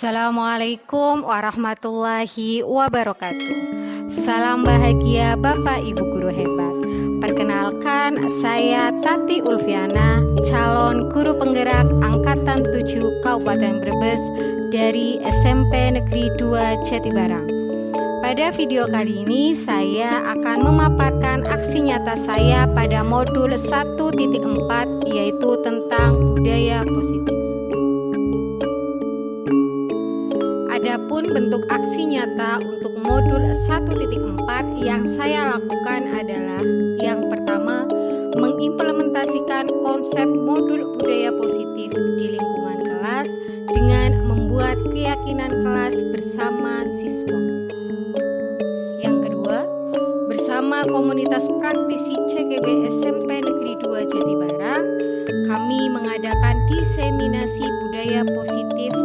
Assalamualaikum warahmatullahi wabarakatuh. Salam bahagia Bapak Ibu Guru hebat. Perkenalkan, saya Tati Ulfiana, calon guru penggerak Angkatan 7 Kabupaten Brebes dari SMP Negeri 2 Jatibarang. Pada video kali ini saya akan memaparkan aksi nyata saya pada modul 1.4, yaitu tentang budaya positif. Adapun bentuk aksi nyata untuk modul 1.4 yang saya lakukan adalah: yang pertama, mengimplementasikan konsep modul budaya positif di lingkungan kelas dengan membuat keyakinan kelas bersama siswa. Yang kedua, bersama komunitas praktisi CGB SMP Negeri 2 Jatibarang, kami mengadakan diseminasi budaya positif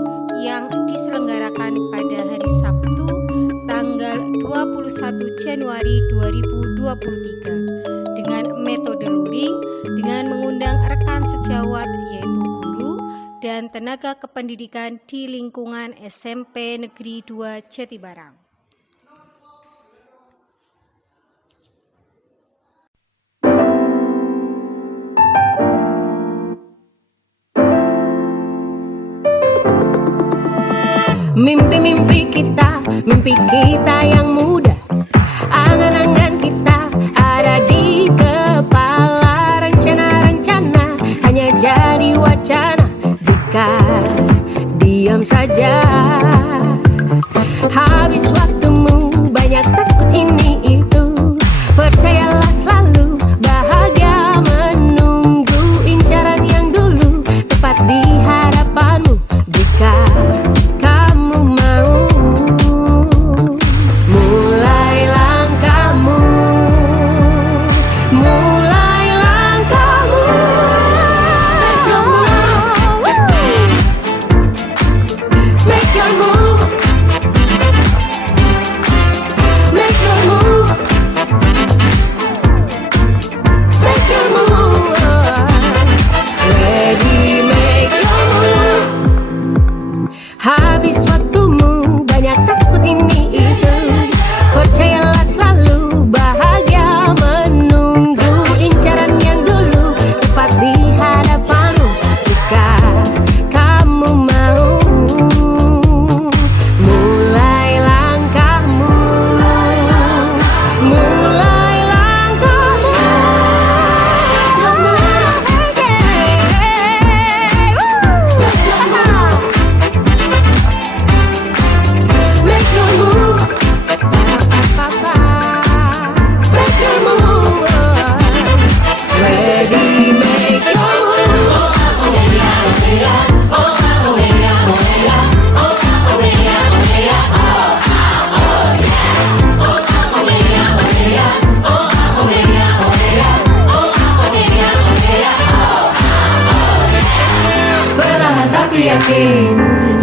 yang diselenggarakan pada hari Sabtu tanggal 21 Januari 2023 dengan metode luring dengan mengundang rekan sejawat yaitu guru dan tenaga kependidikan di lingkungan SMP Negeri 2 Jatibarang. Mimpi kita yang muda, angan-angan kita ada di kepala. Rencana-rencana hanya jadi wacana jika diam saja. Habis waktumu banyak takut ini itu, percayalah selalu bahagia menunggu. Incaran yang dulu tepat di hadapanmu jika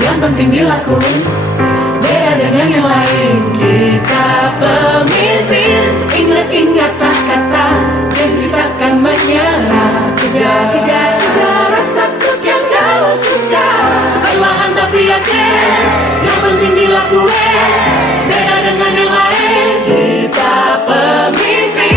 yang penting dilakuin, beda dengan yang lain. Kita pemimpin, ingat-ingatlah kata, janji takkan menyerah. Kejar rasa yang kau suka, perlahan tapi yakin, yang penting dilakuin, beda dengan yang lain. Kita pemimpin.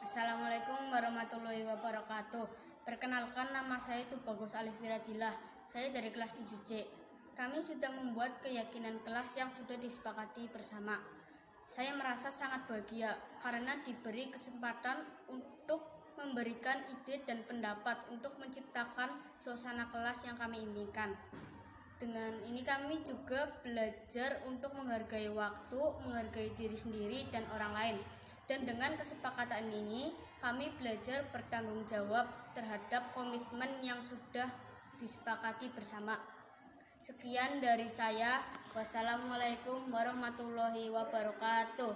Assalamualaikum warahmatullahi wabarakatuh. Perkenalkan, nama saya Tubagus Alif Wiradilah. Saya dari kelas 7C. Kami sudah membuat keyakinan kelas yang sudah disepakati bersama. Saya merasa sangat bahagia karena diberi kesempatan untuk memberikan ide dan pendapat untuk menciptakan suasana kelas yang kami inginkan. Dengan ini kami juga belajar untuk menghargai waktu, menghargai diri sendiri dan orang lain. Dan dengan kesepakatan ini, kami belajar bertanggung jawab terhadap komitmen yang sudah disepakati bersama. Sekian dari saya. Wassalamualaikum warahmatullahi wabarakatuh.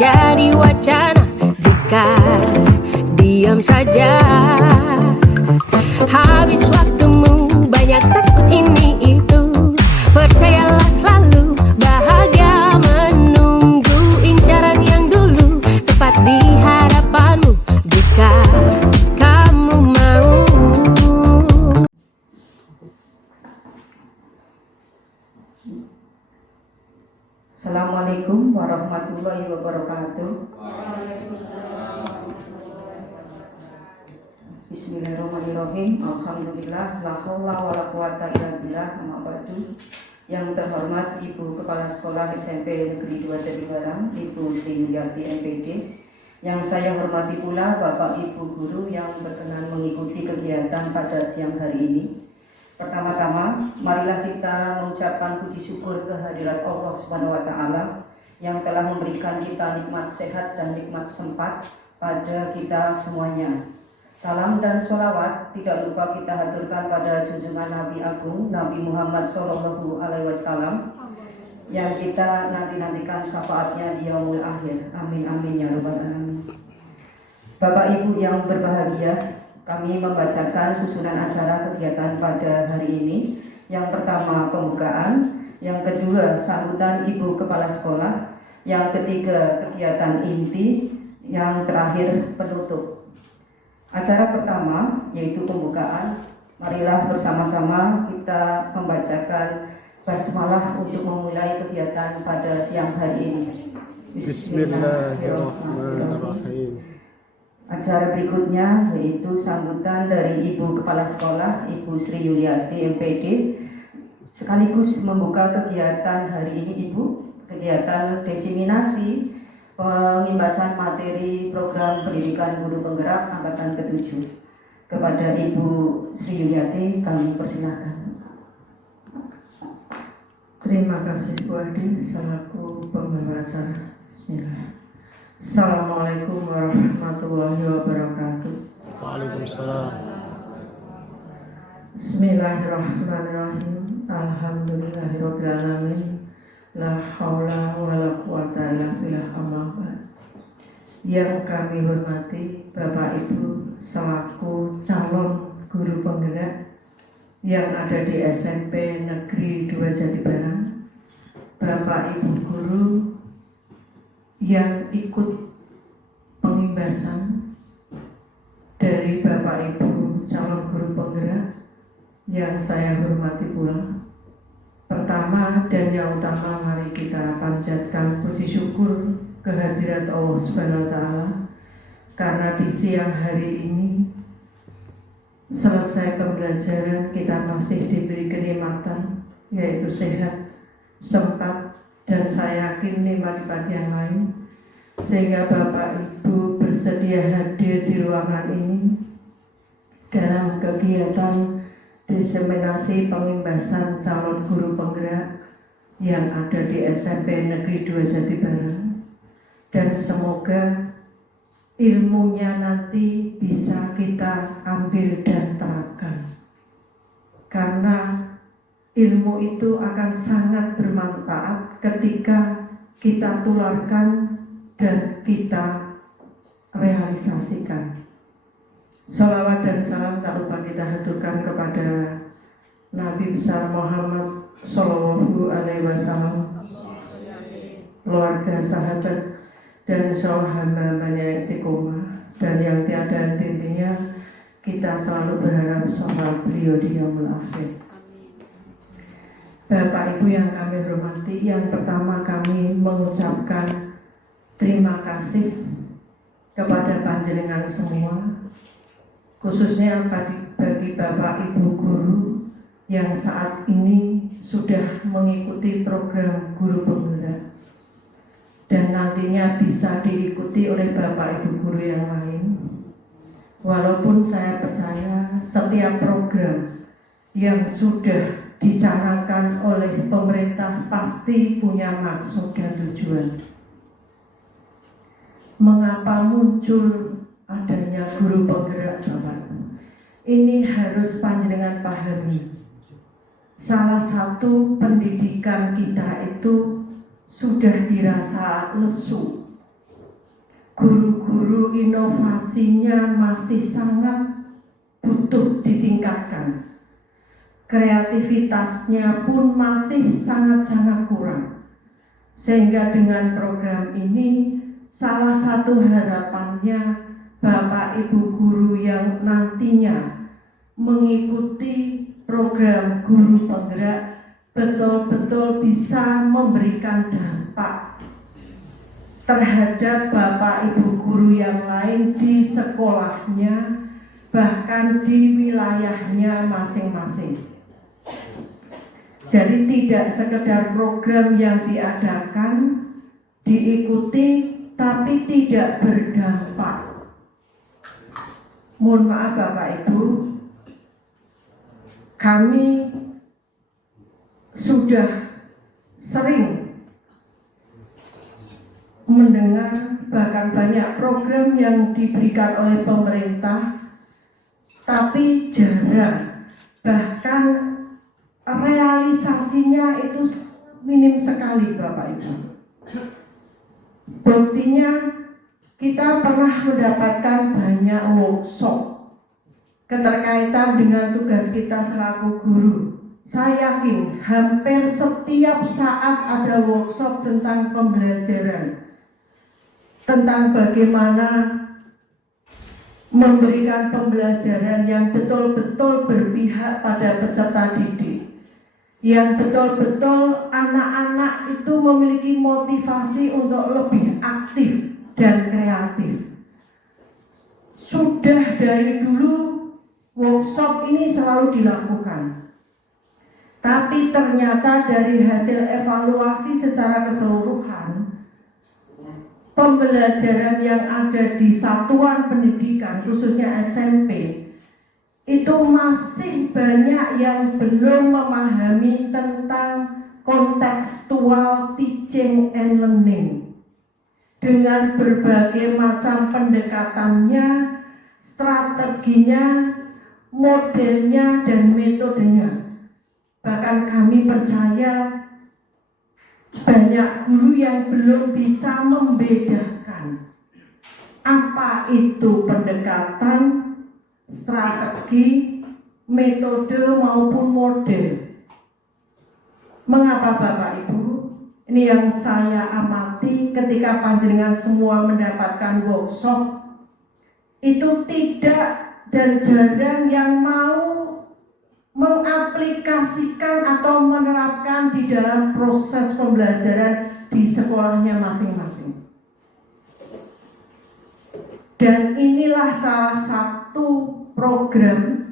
menjadi wacana jika diam saja. Habis waktumu banyak takut ini itu. Percayalah selalu bahagia menunggu incaran yang dulu tepat di hadapanmu jika kamu mau. Assalamualaikum warahmatullahi wabarakatuh. Bismillahirrahmanirrahim. Alhamdulillah, la haula wala quwata illa billah, amma ba'du. Yang terhormat Ibu Kepala Sekolah SMP Negeri 2 Jatibarang, Ibu Sri Yuliati MPD. Yang saya hormati pula Bapak Ibu guru yang berkenan mengikuti kegiatan pada siang hari ini. Pertama-tama, marilah kita mengucapkan puji syukur kehadirat Allah SWT yang telah memberikan kita nikmat sehat dan nikmat sempat pada kita semuanya. Salam dan sholawat tidak lupa kita haturkan pada junjungan Nabi Agung Nabi Muhammad SAW yang kita nantikan syafaatnya di yaumul akhir. Amin amin ya rabbal alamin. Bapak Ibu yang berbahagia, kami membacakan susunan acara kegiatan pada hari ini. Yang pertama pembukaan, yang kedua sambutan Ibu Kepala Sekolah, yang ketiga kegiatan inti, yang terakhir penutup. Acara pertama yaitu pembukaan. Marilah bersama-sama kita membacakan basmalah untuk memulai kegiatan pada siang hari ini. Bismillahirrahmanirrahim. Acara berikutnya yaitu sambutan dari Ibu Kepala Sekolah, Ibu Sri Yuliati MPD, sekaligus membuka kegiatan hari ini Ibu, kegiatan diseminasi pengimbasan materi program pendidikan guru penggerak angkatan ke-7. Kepada Ibu Sri Yuliati kami persilahkan. Terima kasih Bu Adi selaku pembawa acara. Bismillah. Assalamualaikum warahmatullahi wabarakatuh. Waalaikumsalam. Bismillahirrahmanirrahim. Alhamdulillahirabbil alamin. La haula wala quwata illa billah. Yang kami hormati Bapak Ibu selaku calon guru penggerak yang ada di SMP Negeri 2 Jatibarang, Bapak Ibu guru yang ikut pengimbasan dari Bapak Ibu calon guru penggerak yang saya hormati pula. Pertama dan yang utama, mari kita panjatkan puji syukur kehadirat Allah Subhanahu wa Ta'ala karena di siang hari ini selesai pembelajaran kita masih diberi kenikmatan yaitu sehat, sempat, dan saya yakin nikmat-nikmat yang lain sehingga Bapak Ibu bersedia hadir di ruangan ini dalam kegiatan diseminasi pengimbasan calon guru penggerak yang ada di SMP Negeri 2 Jatibarang, dan semoga ilmunya nanti bisa kita ambil dan terapkan karena ilmu itu akan sangat bermanfaat ketika kita tularkan dan kita realisasikan. Salawat dan salam tak lupa kita haturkan kepada Nabi besar Muhammad Sallallahu Alaihi Wasallam, keluarga, sahabat, dan seluruh hamba-hambanya istiqomah, dan yang tiada henti-hentinya kita selalu berharap syafaat beliau di yaumul akhir. Bapak Ibu yang kami hormati, yang pertama kami mengucapkan terima kasih kepada panjenengan semua, khususnya bagi Bapak Ibu guru yang saat ini sudah mengikuti program guru penggerak dan nantinya bisa diikuti oleh Bapak Ibu guru yang lain. Walaupun saya percaya setiap program yang sudah dicanangkan oleh pemerintah pasti punya maksud dan tujuan. Mengapa muncul adanya guru penggerak, Bapak? Ini harus panjenengan pahami. Salah satu pendidikan kita itu sudah dirasa lesu guru-guru inovasinya masih sangat butuh ditingkatkan. Kreativitasnya pun masih sangat-sangat kurang. Sehingga dengan program ini salah satu harapannya Bapak Ibu guru yang nantinya mengikuti program guru penggerak betul-betul bisa memberikan dampak terhadap Bapak Ibu guru yang lain di sekolahnya, bahkan di wilayahnya masing-masing. Jadi tidak sekedar program yang diadakan, diikuti, tapi tidak berdampak. Mohon maaf Bapak Ibu, kami sudah sering mendengar bahkan banyak program yang diberikan oleh pemerintah, tapi jarang, bahkan realisasinya itu minim sekali Bapak Ibu. Buktinya kita pernah mendapatkan banyak workshop keterkaitan dengan tugas kita selaku guru. Saya yakin hampir setiap saat ada workshop tentang pembelajaran, tentang bagaimana memberikan pembelajaran yang betul-betul berpihak pada peserta didik, yang betul-betul anak-anak itu memiliki motivasi untuk lebih aktif dan kreatif. Sudah dari dulu workshop ini selalu dilakukan, tapi ternyata dari hasil evaluasi secara keseluruhan, pembelajaran yang ada di satuan pendidikan khususnya SMP itu masih banyak yang belum memahami tentang contextual teaching and learning dengan berbagai macam pendekatannya, strateginya, modelnya, dan metodenya. Bahkan kami percaya banyak guru yang belum bisa membedakan apa itu pendekatan, strategi, metode maupun model. Mengapa Bapak Ibu? Ini yang saya amati ketika panjenengan semua mendapatkan workshop, itu tidak dan jarang yang mau mengaplikasikan atau menerapkan di dalam proses pembelajaran di sekolahnya masing-masing. Dan inilah salah satu program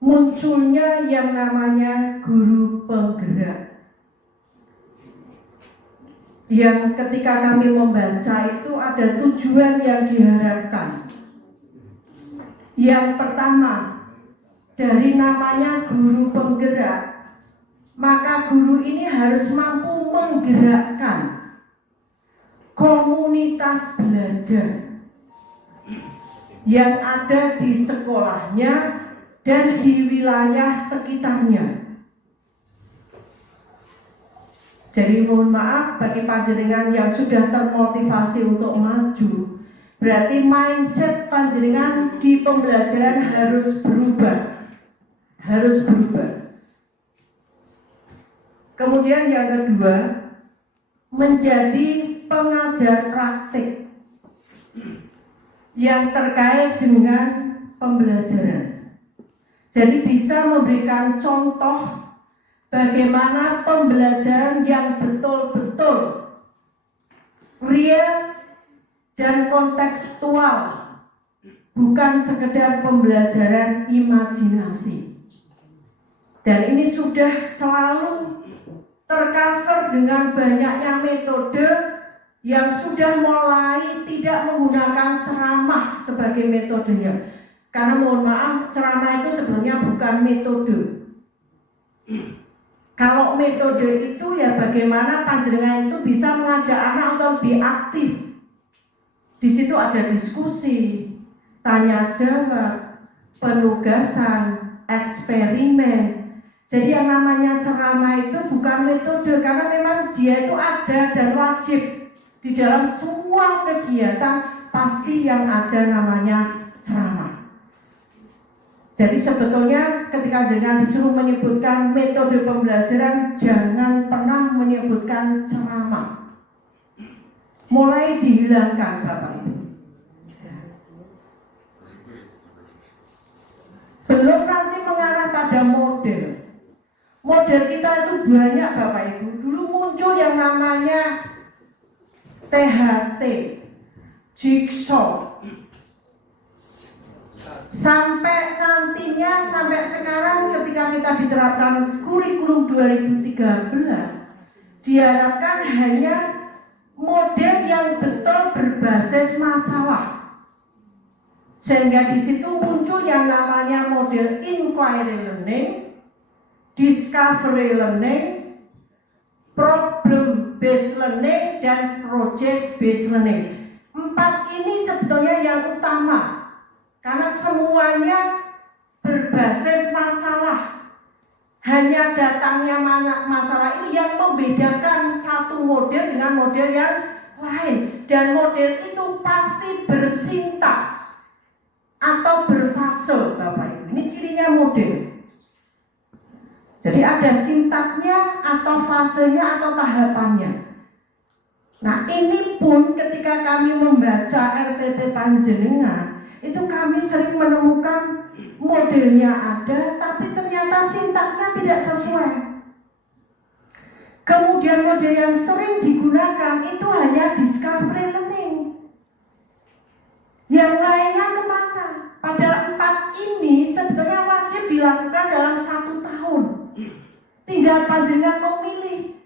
munculnya yang namanya guru penggerak, yang ketika kami membaca itu ada tujuan yang diharapkan. Yang pertama, dari namanya guru penggerak, maka guru ini harus mampu menggerakkan komunitas belajar yang ada di sekolahnya dan di wilayah sekitarnya. Jadi mohon maaf bagi panjenengan yang sudah termotivasi untuk maju, berarti mindset panjenengan di pembelajaran harus berubah. Kemudian yang kedua, menjadi pengajar praktik yang terkait dengan pembelajaran. Jadi bisa memberikan contoh bagaimana pembelajaran yang betul-betul real dan kontekstual, bukan sekedar pembelajaran imajinasi. Dan ini sudah selalu tercover dengan banyaknya metode yang sudah mulai tidak menggunakan ceramah sebagai metodenya. Karena mohon maaf, ceramah itu sebenarnya bukan metode. Kalau metode itu ya bagaimana panjenengan itu bisa mengajak anak untuk lebih aktif. Di situ ada diskusi, tanya jawab, penugasan, eksperimen. Jadi yang namanya ceramah itu bukan metode, karena memang dia itu ada dan wajib di dalam semua kegiatan pasti yang ada namanya ceramah. Jadi sebetulnya ketika jenengan disuruh menyebutkan metode pembelajaran, jangan pernah menyebutkan ceramah. Mulai dihilangkan Bapak Ibu. Belum nanti mengarah pada model. Model kita itu banyak Bapak Ibu. Dulu muncul yang namanya THT, jigsaw. Sampai nantinya, sampai sekarang ketika kita diterapkan kurikulum 2013, diharapkan hanya model yang betul berbasis masalah. Sehingga di situ muncul yang namanya model inquiry learning, discovery learning, problem based learning, dan project based learning. 4 ini sebetulnya yang utama karena semuanya berbasis masalah. Hanya datangnya masalah ini yang membedakan satu model dengan model yang lain. Dan model itu pasti bersintaks atau berfase Bapak Ibu. Ini cirinya model. Jadi ada sintaknya atau fasenya atau tahapannya. Nah ini pun ketika kami membaca RTP panjenengan, itu kami sering menemukan modelnya ada, tapi ternyata sintaknya tidak sesuai. Kemudian model yang sering digunakan itu hanya discovery learning. Yang lainnya kemana? Padahal 4 ini sebetulnya wajib dilakukan dalam 1 tahun. Tinggal panjenengan memilih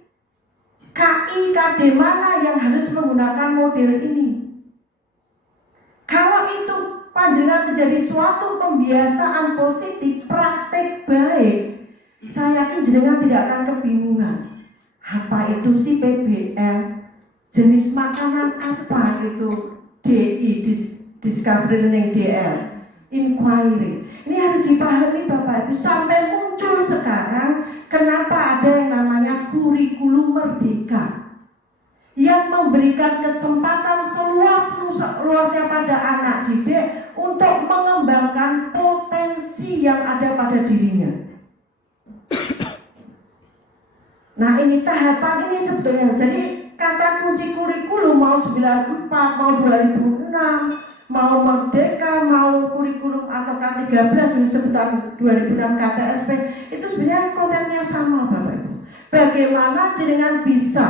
KI, KD mana yang harus menggunakan model ini. Kalau itu panjenengan menjadi suatu pembiasaan positif, praktek baik, saya yakin jenengan tidak akan kebingungan. Apa itu sih PBL? Jenis makanan apa itu? DI, Discovery Learning, DL, Inquiry. Ini harus dipahami Bapak Ibu. Sampai muncul sekarang, kenapa ada yang namanya kurikulum merdeka yang memberikan kesempatan seluas-luasnya pada anak didik untuk mengembangkan potensi yang ada pada dirinya. Nah ini tahapan ini sebetulnya. Jadi kata kunci kurikulum mau 94, mau 2006, mau merdeka, mau kurikulum atau K13 sebutan 2006 KTSP, itu sebenarnya kontennya sama Bapak Ibu. Bagaimana jenengan bisa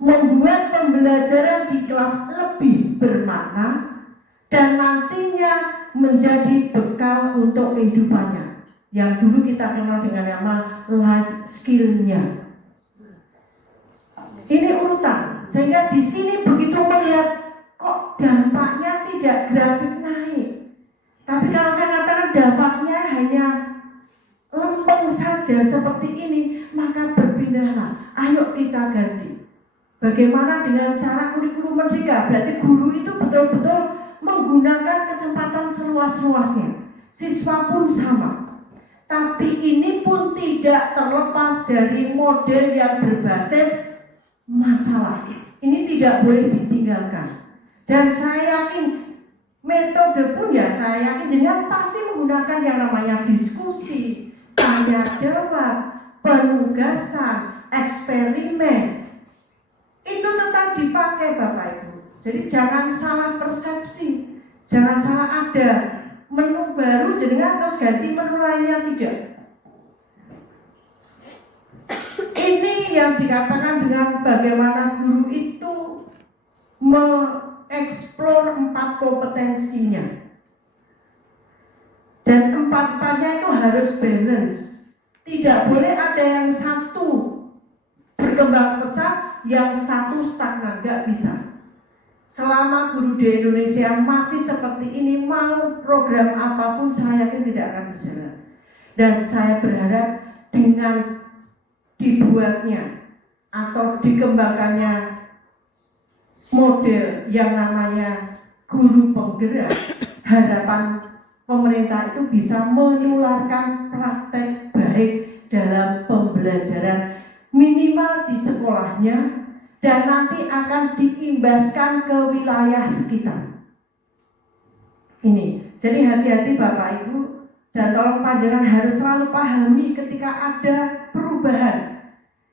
membuat pembelajaran di kelas lebih bermakna dan nantinya menjadi bekal untuk kehidupannya, yang dulu kita kenal dengan nama life skill-nya. Ini urutan, sehingga di sini begitu melihat kok dampaknya tidak grafik naik. Tapi kalau saya katakan dampaknya hanya lempeng saja seperti ini, maka berpindahlah. Ayo kita ganti. Bagaimana dengan cara kurikulum merdeka? Berarti guru itu betul-betul menggunakan kesempatan seluas-luasnya. Siswa pun sama. Tapi ini pun tidak terlepas dari model yang berbasis masalah. Ini tidak boleh ditinggalkan. Dan saya yakin metode pun ya saya yakin jenengan pasti menggunakan yang namanya diskusi, tanya jawab, penugasan, eksperimen. Itu tetap dipakai Bapak Ibu. Jadi jangan salah persepsi, jangan salah ada menu baru jenengan terus ganti menu lainnya, tidak. Ini yang dikatakan dengan bagaimana guru itu mengeksplor 4 kompetensinya. Dan 4-4-nya itu harus balance. Tidak boleh ada yang satu berkembang pesat, yang satu stagnan, nggak bisa. Selama guru di Indonesia masih seperti ini, mau program apapun saya yakin tidak akan berjalan. Dan saya berharap dengan dibuatnya atau dikembangkannya model yang namanya guru penggerak, harapan pemerintah itu bisa menularkan praktek baik dalam pembelajaran, minimal di sekolahnya, dan nanti akan diimbaskan ke wilayah sekitar. Ini, jadi hati-hati Bapak Ibu, dan tolong panjenengan harus selalu pahami ketika ada perubahan.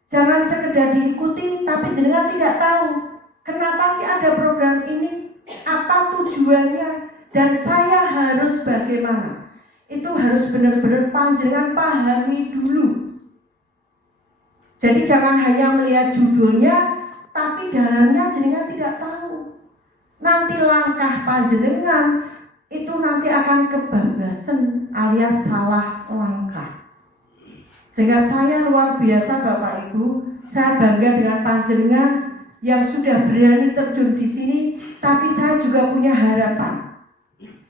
Jangan sekedar diikuti tapi jenengan tidak tahu kenapa sih ada program ini, apa tujuannya, dan saya harus bagaimana. Itu harus benar-benar panjenengan pahami dulu. Jadi jangan hanya melihat judulnya tapi dalamnya jenengan tidak tahu. Nanti langkah panjenengan itu nanti akan kebablasan alias salah langkah. Sehingga saya luar biasa Bapak Ibu, saya bangga dengan panjenengan yang sudah berani terjun di sini, tapi saya juga punya harapan.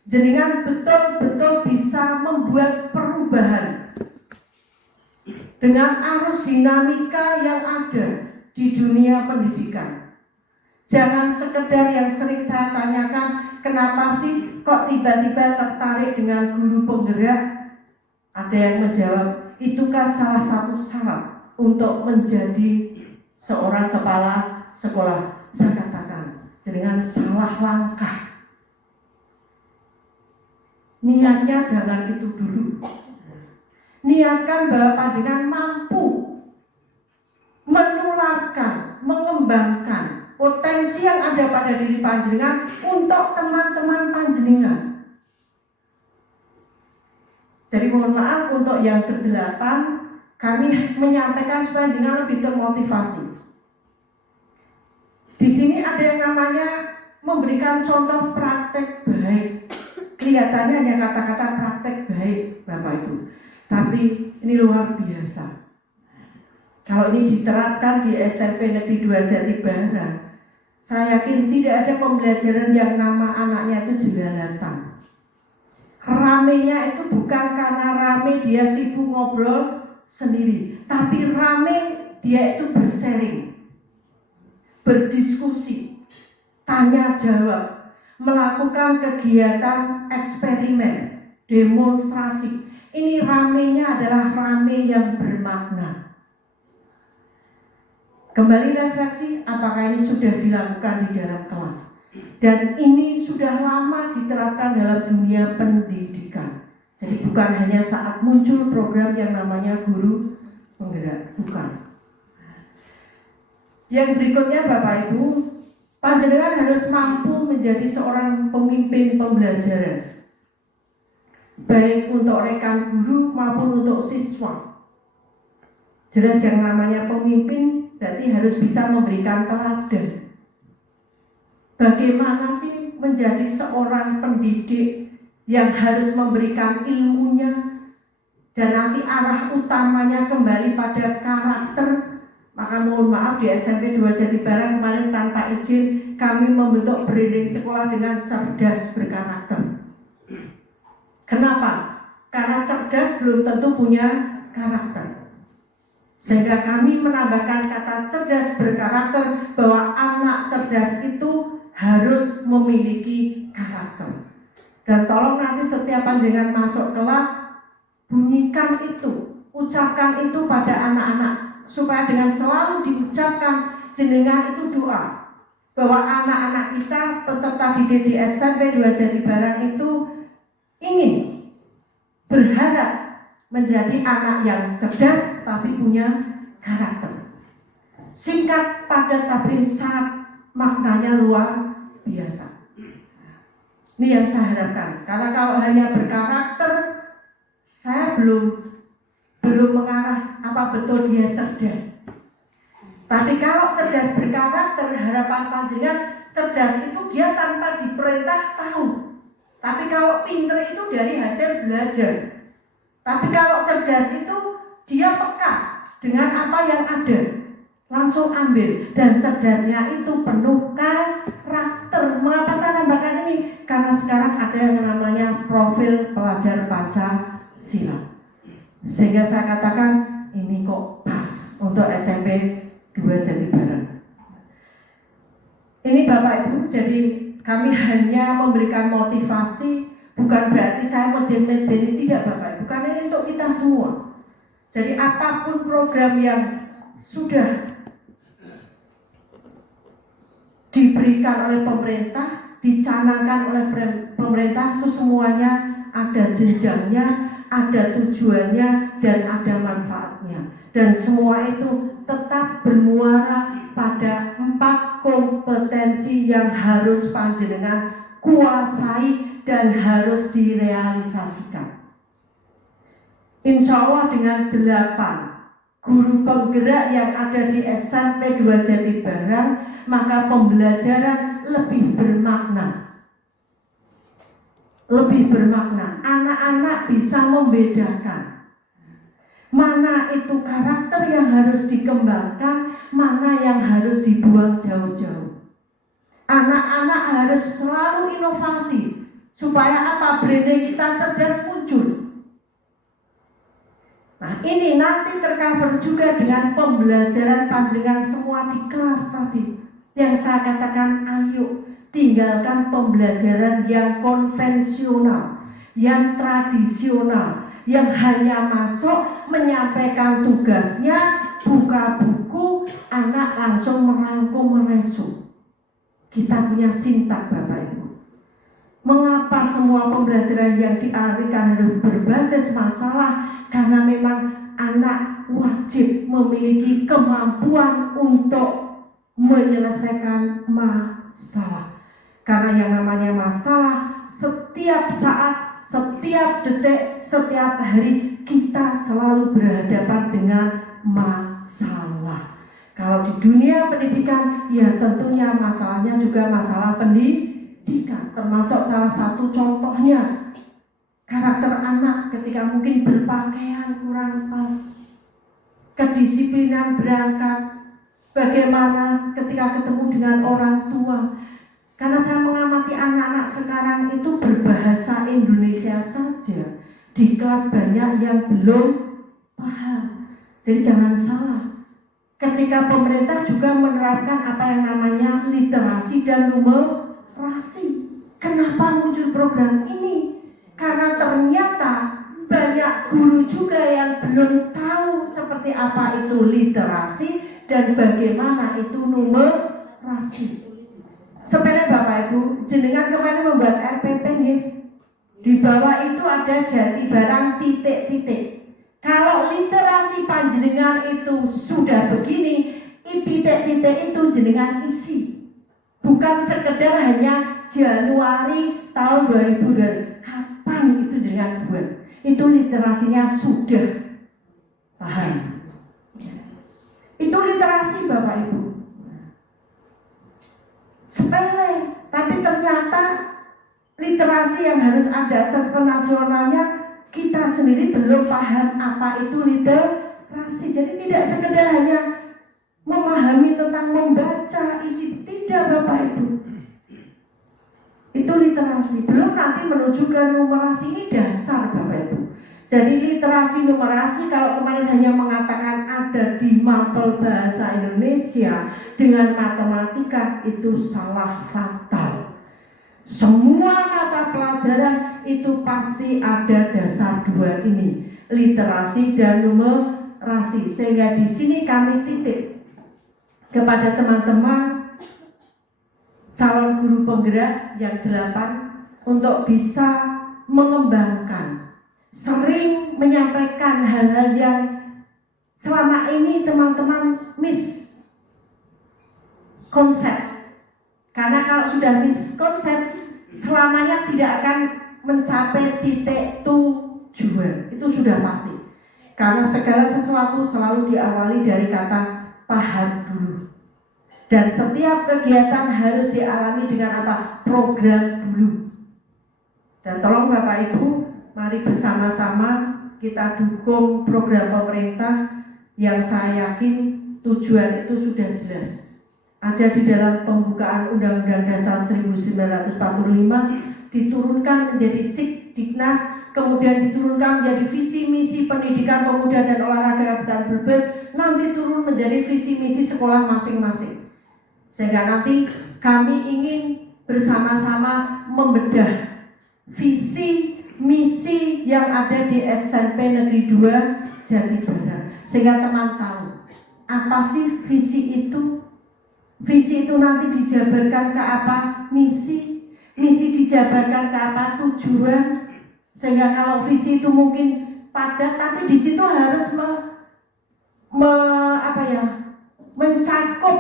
Jenengan betul-betul bisa membuat perubahan dengan arus dinamika yang ada di dunia pendidikan. Jangan sekedar yang sering saya tanyakan, kenapa sih kok tiba-tiba tertarik dengan guru penggerak? Ada yang menjawab, itu kan salah satu syarat untuk menjadi seorang kepala sekolah. Saya katakan, dengan salah langkah. Niatnya jangan itu dulu. Niatkan bahwa panjenengan mampu menularkan, mengembangkan potensi yang ada pada diri panjenengan untuk teman-teman panjenengan. Jadi mohon maaf untuk yang ke-8, kami menyampaikan supaya jenengan lebih termotivasi. Di sini ada yang namanya memberikan contoh praktek baik. Kelihatannya hanya kata-kata praktek baik Bapak Ibu, tapi ini luar biasa. Kalau ini diterapkan di SMP Negeri 2 Jatibara, saya yakin tidak ada pembelajaran yang nama anaknya itu jelalatan. Ramenya itu bukan karena rame dia sibuk ngobrol sendiri, tapi rame dia itu bersharing, berdiskusi, tanya jawab, melakukan kegiatan eksperimen, demonstrasi. Ini ramenya adalah rame yang bermakna. Kembali refleksi, apakah ini sudah dilakukan di dalam kelas? Dan ini sudah lama diterapkan dalam dunia pendidikan. Jadi bukan hanya saat muncul program yang namanya guru penggerak, bukan. Yang berikutnya Bapak Ibu, panjenengan harus mampu menjadi seorang pemimpin pembelajaran, baik untuk rekan guru maupun untuk siswa. Jelas yang namanya pemimpin berarti harus bisa memberikan teladan. Bagaimana sih menjadi seorang pendidik yang harus memberikan ilmunya, dan nanti arah utamanya kembali pada karakter. Maka mohon maaf, di SMP 2 Jatibara kemarin tanpa izin kami membentuk branding sekolah dengan cerdas berkarakter. Kenapa? Karena cerdas belum tentu punya karakter. Sehingga kami menambahkan kata cerdas berkarakter, bahwa anak cerdas itu harus memiliki karakter. Dan tolong nanti setiap panjenengan masuk kelas, bunyikan itu, ucapkan itu pada anak-anak, supaya dengan selalu diucapkan jenengan itu doa bahwa anak-anak kita peserta didik di SMP 2 Jatibara itu ingin, berharap menjadi anak yang cerdas tapi punya karakter. Singkat, padat, tapi sangat maknanya luar biasa. Ini yang saya harapkan. Karena kalau hanya berkarakter, saya belum mengarah apa betul dia cerdas. Tapi kalau cerdas berkarakter, harapan panjenengan cerdas itu dia tanpa diperintah tahu. Tapi kalau pinter itu dari hasil belajar. Tapi kalau cerdas itu dia peka dengan apa yang ada, langsung ambil. Dan cerdasnya itu penuh karakter. Mengapa saya tambahkan ini? Karena sekarang ada yang namanya profil pelajar Pancasila. Sehingga saya katakan ini kok pas untuk SMP 2 Jatibara. Ini Bapak Ibu, jadi kami hanya memberikan motivasi, bukan berarti saya model-model, tidak Bapak Ibu, karena ini untuk kita semua. Jadi apapun program yang sudah diberikan oleh pemerintah, dicanangkan oleh pemerintah itu semuanya ada jenjangnya, ada tujuannya, dan ada manfaatnya. Dan semua itu tetap bermuara pada 4 kompetensi yang harus panjenengan kuasai dan harus direalisasikan. Insya Allah dengan 8 guru penggerak yang ada di SMP 2 Jatibarang, maka pembelajaran lebih bermakna. Lebih bermakna. Anak-anak bisa membedakan mana itu karakter yang harus dikembangkan, mana yang harus dibuang jauh-jauh. Anak-anak harus selalu inovasi supaya apa? Branding kita cerdas muncul. Nah, ini nanti tercover juga dengan pembelajaran panjenengan semua di kelas tadi. Yang saya katakan, ayo tinggalkan pembelajaran yang konvensional, yang tradisional, yang hanya masuk menyampaikan tugasnya, buka buku, anak langsung merangkum meresu. Kita punya sintak, Bapak Ibu. Mengapa semua pembelajaran yang diartikan harus berbasis masalah? Karena memang anak wajib memiliki kemampuan untuk menyelesaikan masalah. Karena yang namanya masalah, setiap saat, setiap detik, setiap hari kita selalu berhadapan dengan masalah. Kalau di dunia pendidikan, ya tentunya masalahnya juga masalah pendidikan. Termasuk salah satu contohnya karakter anak ketika mungkin berpakaian kurang pas, kedisiplinan berangkat, bagaimana ketika ketemu dengan orang tua. Karena saya mengamati anak-anak sekarang itu berbahasa Indonesia saja, di kelas banyak yang belum paham. Jadi jangan salah, ketika pemerintah juga menerapkan apa yang namanya literasi dan numerasi. Kenapa muncul program ini? Karena ternyata banyak guru juga yang belum tahu seperti apa itu literasi dan bagaimana itu numerasi. Sepele Bapak Ibu, jenengan kemarin membuat RPP nih. Di bawah itu ada Jatibarang titik-titik. Kalau literasi panjenengan itu sudah begini, titik-titik itu jenengan isi. Bukan sekedar hanya Januari tahun 2002. Kapan itu jenengan buat? Itu literasinya sudah paham. Itu literasi Bapak Ibu. Sepele, tapi ternyata literasi yang harus ada asesmen nasionalnya kita sendiri belum paham apa itu literasi. Jadi tidak sekedar hanya memahami tentang membaca isi, tidak Bapak Ibu. Itu literasi. Belum nanti menuju ke numerasi, ini dasar Bapak Ibu. Jadi literasi numerasi kalau kemarin hanya mengatakan ada di mapel bahasa Indonesia dengan matematika, itu salah fatal. Semua mata pelajaran itu pasti ada dasar 2 ini, literasi dan numerasi. Sehingga di sini kami titip kepada teman-teman calon guru penggerak yang 8 untuk bisa mengembangkan, sering menyampaikan hal-hal yang selama ini teman-teman miss konsep. Karena kalau sudah miss konsep, selamanya tidak akan mencapai titik tujuan. Itu sudah pasti. Karena segala sesuatu selalu diawali dari kata paham dulu. Dan setiap kegiatan harus dialami dengan apa? Program dulu. Dan tolong Bapak Ibu, mari bersama-sama kita dukung program pemerintah yang saya yakin tujuan itu sudah jelas. Ada di dalam pembukaan Undang-Undang Dasar 1945, diturunkan menjadi Sikdiknas, kemudian diturunkan menjadi visi misi pendidikan pemuda dan olahraga Kabupaten Brebes, nanti turun menjadi visi misi sekolah masing-masing. Sehingga nanti kami ingin bersama-sama membedah visi misi yang ada di SMP Negeri 2 Jatibarang, sehingga teman tahu apa sih visi itu, Visi itu nanti dijabarkan ke apa? Misi. Misi dijabarkan ke apa? Tujuan. Sehingga kalau visi itu mungkin padat, tapi di situ harus mencakup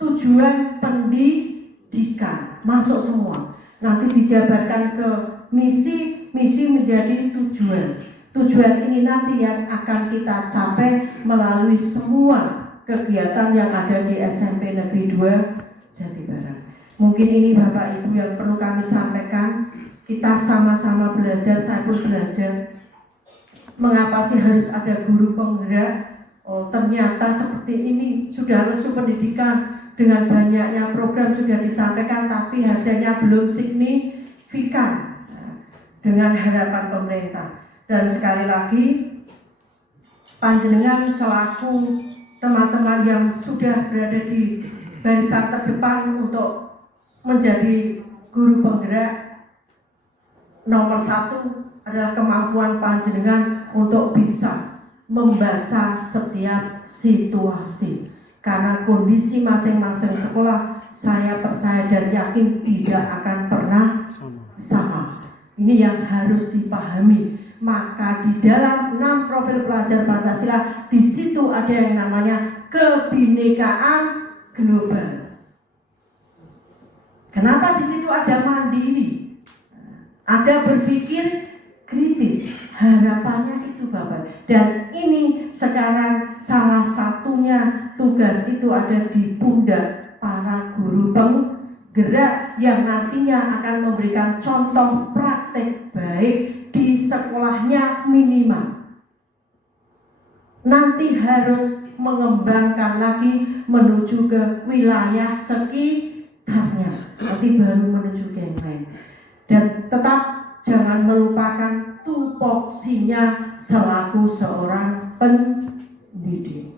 tujuan pendidikan, masuk semua. Nanti dijabarkan ke misi, misi menjadi tujuan. Tujuan ini nanti yang akan kita capai melalui semua kegiatan yang ada di SMP Negeri 2 Jatibarang. Mungkin ini Bapak Ibu yang perlu kami sampaikan. Kita sama-sama belajar, saya pun belajar. Mengapa sih harus ada guru penggerak? Oh, ternyata seperti ini sudah lesu pendidikan, dengan banyaknya program sudah disampaikan, tapi hasilnya belum signifikan dengan harapan pemerintah. Dan sekali lagi, panjenengan selaku teman-teman yang sudah berada di barisan terdepan untuk menjadi guru penggerak, nomor 1 adalah kemampuan panjenengan untuk bisa membaca setiap situasi. Karena kondisi masing-masing sekolah, saya percaya dan yakin tidak akan pernah sama. Ini yang harus dipahami. Maka di dalam 6 profil pelajar Pancasila, di situ ada yang namanya kebinekaan global. Kenapa di situ ada mandiri? Ada berpikir kritis. Harapannya itu Bapak. Dan ini sekarang salah satunya tugas itu ada di pundak para guru penggerak yang nantinya akan memberikan contoh praktek baik di sekolahnya minimal. Nanti harus mengembangkan lagi menuju ke wilayah sekitarnya. Nanti baru menuju ke yang lain. Dan tetap jangan melupakan tupoksinya selaku seorang pendidik.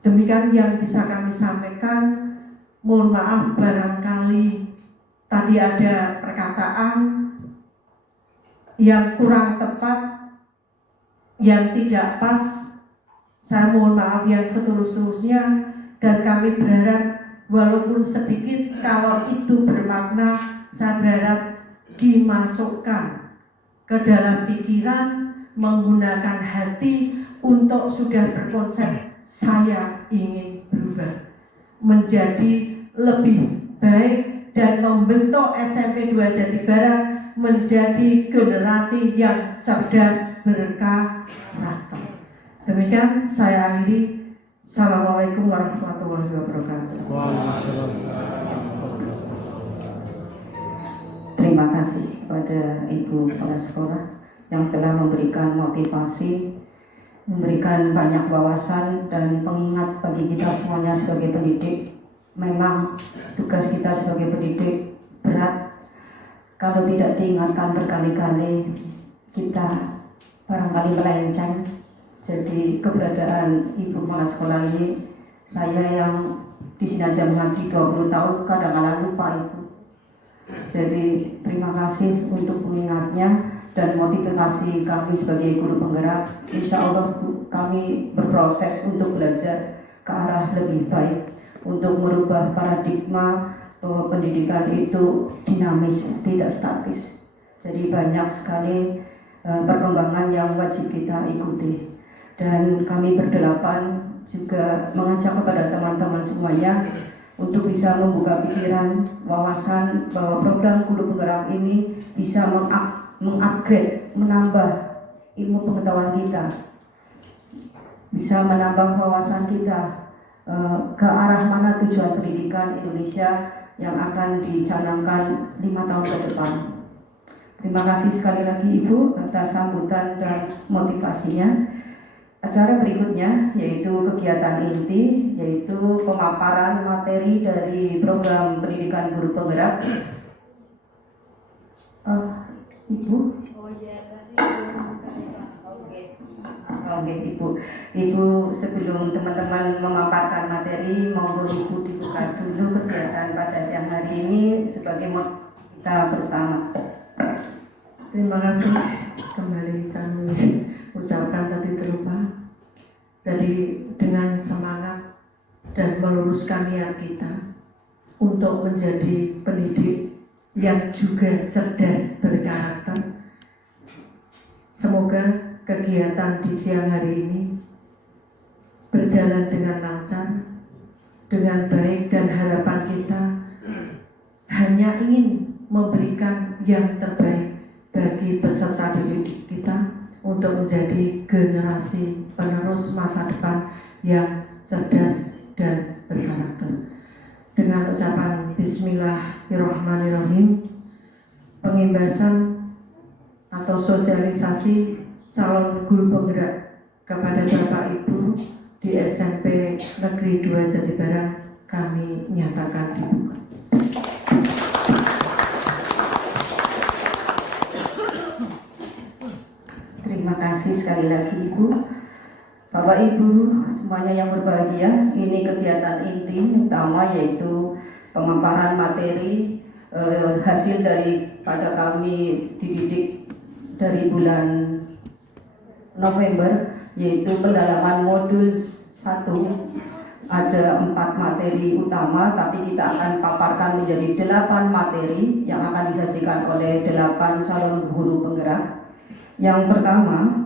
Demikian yang bisa kami sampaikan. Mohon maaf barangkali tadi ada perkataan yang kurang tepat, yang tidak pas. Saya mohon maaf yang setulus-tulusnya, dan kami berharap walaupun sedikit, kalau itu bermakna, saya berharap dimasukkan ke dalam pikiran, menggunakan hati untuk sudah berkonsep saya ingin berubah menjadi lebih baik dan membentuk SMP 2 Jatibarang menjadi generasi yang cerdas berkarakter. Demikian saya akhiri. Assalamualaikum warahmatullahi wabarakatuh. Terima kasih kepada Ibu Kepala Sekolah yang telah memberikan motivasi, memberikan banyak wawasan dan pengingat bagi kita semuanya sebagai pendidik. Memang tugas kita sebagai pendidik berat. Kalau tidak diingatkan berkali-kali, kita barangkali melenceng. Jadi keberadaan Ibu Kepala Sekolah ini, saya yang di sini aja mengabdi 20 tahun kadang-kadang lupa Ibu. Jadi terima kasih untuk pengingatnya dan motivasi kami sebagai guru penggerak. Insya Allah kami berproses untuk belajar ke arah lebih baik, untuk merubah paradigma bahwa pendidikan itu dinamis, tidak statis. Jadi banyak sekali perkembangan yang wajib kita ikuti. Dan kami berdelapan juga mengajak kepada teman-teman semuanya untuk bisa membuka pikiran, wawasan bahwa program guru penggerak ini bisa mengupgrade, menambah ilmu pengetahuan kita, bisa menambah wawasan kita ke arah mana tujuan pendidikan Indonesia yang akan dicanangkan 5 tahun ke depan. Terima kasih sekali lagi Ibu atas sambutan dan motivasinya. Acara berikutnya yaitu kegiatan inti, yaitu pemaparan materi dari program pendidikan guru penggerak. Ibu? Oke, Ibu sebelum teman-teman memaparkan materi, monggo Ibu dibuka dulu kegiatan pada siang hari ini sebagai kita bersama. Terima kasih. Kembali kami ucapkan tadi terlupa. Jadi dengan semangat dan meluruskan niat kita, untuk menjadi pendidik yang juga cerdas berkarakter. Semoga kegiatan di siang hari ini berjalan dengan lancar, dengan baik, dan harapan kita hanya ingin memberikan yang terbaik bagi peserta didik kita untuk menjadi generasi penerus masa depan yang cerdas dan berkarakter. Dengan ucapan Bismillahirrahmanirrahim, pengimbasan atau sosialisasi calon guru penggerak kepada Bapak Ibu di SMP Negeri 2 Jatibarang kami nyatakan dibuka. Terima kasih sekali lagi Ibu. Bapak Ibu semuanya yang berbahagia, ini kegiatan inti utama yaitu pemaparan materi hasil daripada kami dididik dari bulan November, yaitu pendalaman modul 1. Ada 4 materi utama, tapi kita akan paparkan menjadi 8 materi yang akan disajikan oleh 8 calon guru penggerak. Yang pertama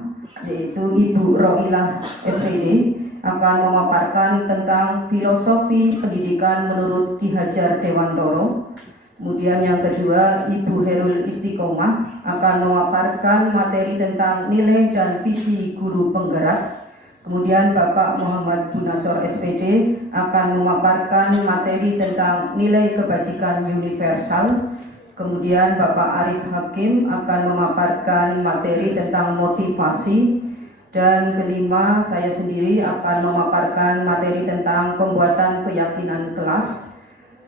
yaitu Ibu Roilah SPD akan memaparkan tentang filosofi pendidikan menurut Ki Hajar Dewantoro. Kemudian yang kedua, Ibu Herul Istiqomah akan memaparkan materi tentang nilai dan visi guru penggerak. Kemudian Bapak Muhammad Bunasor SPD akan memaparkan materi tentang nilai kebajikan universal. Kemudian Bapak Arif Hakim akan memaparkan materi tentang motivasi. Dan kelima, saya sendiri akan memaparkan materi tentang pembuatan keyakinan kelas.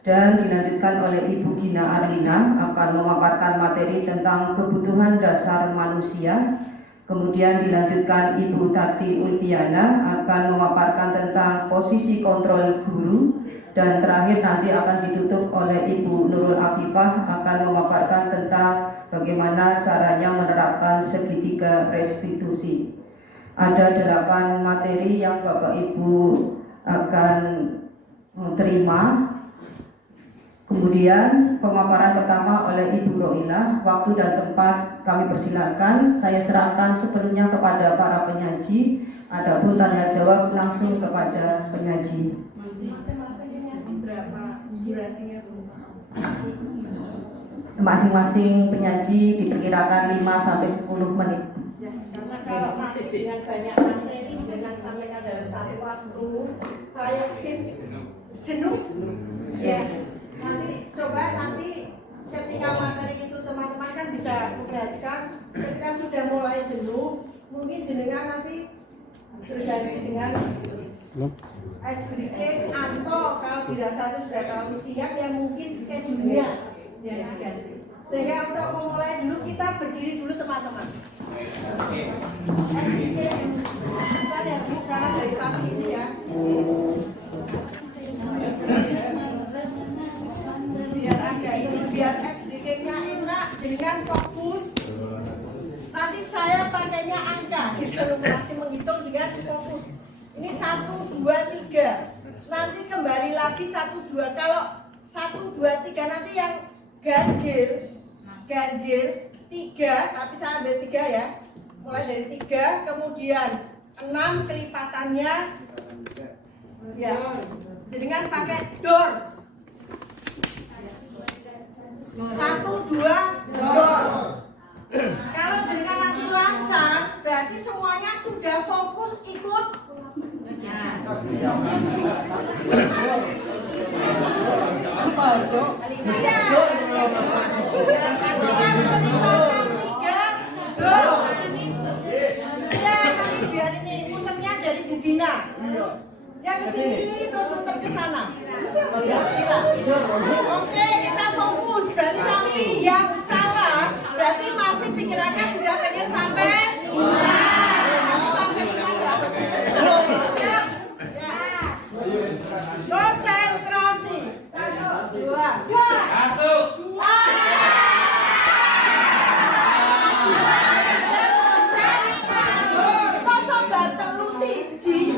Dan dilanjutkan oleh Ibu Gina Arlina akan memaparkan materi tentang kebutuhan dasar manusia. Kemudian dilanjutkan Ibu Tati Ulfiana akan memaparkan tentang posisi kontrol guru. Dan terakhir nanti akan ditutup oleh Ibu Nurul Afifah akan memaparkan tentang bagaimana caranya menerapkan segitiga restitusi. Ada 8 materi yang Bapak Ibu akan terima. Kemudian pemaparan pertama oleh Ibu Roilah, waktu dan tempat kami persilakan. Saya serahkan sepenuhnya kepada para penyaji. Adapun tanya jawab langsung kepada penyaji. Masing-masing penyaji diperkirakan 5-10 menit. Karena kalau nanti dengan banyak materi dengan sampaikan dalam satu waktu, saya yakin jenuh. Ya. Nanti ketika materi itu teman-teman kan bisa memperhatikan ketika sudah mulai jenuh, mungkin jenengan nanti berganti dengan ice breaking atau kalau dirasa itu sudah terlalu siap ya mungkin schedule-nya yang diganti. Sehingga untuk memulai dulu kita berdiri dulu teman-teman. Kita lihat sekarang dari pagi ini ya. Biar SDK-nya enak, dengan fokus. Nanti saya pakainya angka, masih menghitung dengan fokus. Ini 1, 2, 3. Nanti kembali lagi 1, 2. Kalau 1, 2, 3 nanti yang ganjil 3, tapi saya ambil 3 ya. Mulai dari 3, kemudian 6 kelipatannya. Ya. Dengan pakai door. 1, 2, door. Kalau dengan nanti lancar, berarti semuanya sudah fokus ikut. Biar ini puternya dari Bu Gina. Yang kesini terus puter ke sana. Oke, kita fokus. Berarti nanti yang salah, berarti masih pikirannya sudah pengen sampai. Konsentrasi. 1, 2, 1. Masa bantel lu siji.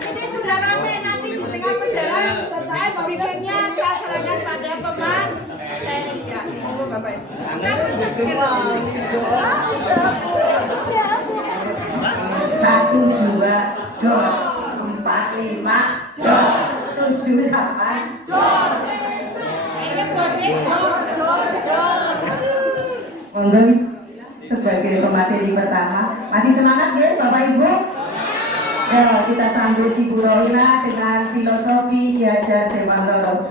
Ini sudah ramai, nanti di tengah perjalanan saya speakernya saya serahkan pada pemateri ya. Monggo Bapak Ibu. Satu, dua, dor. 4, 5, dor. 7, 8, dor. Monggo sebagai pemateri pertama. Masih semangat ya Bapak Ibu? Ya, kita sambut Ibu Rohila dengan filosofi Ki Hajar Dewantara.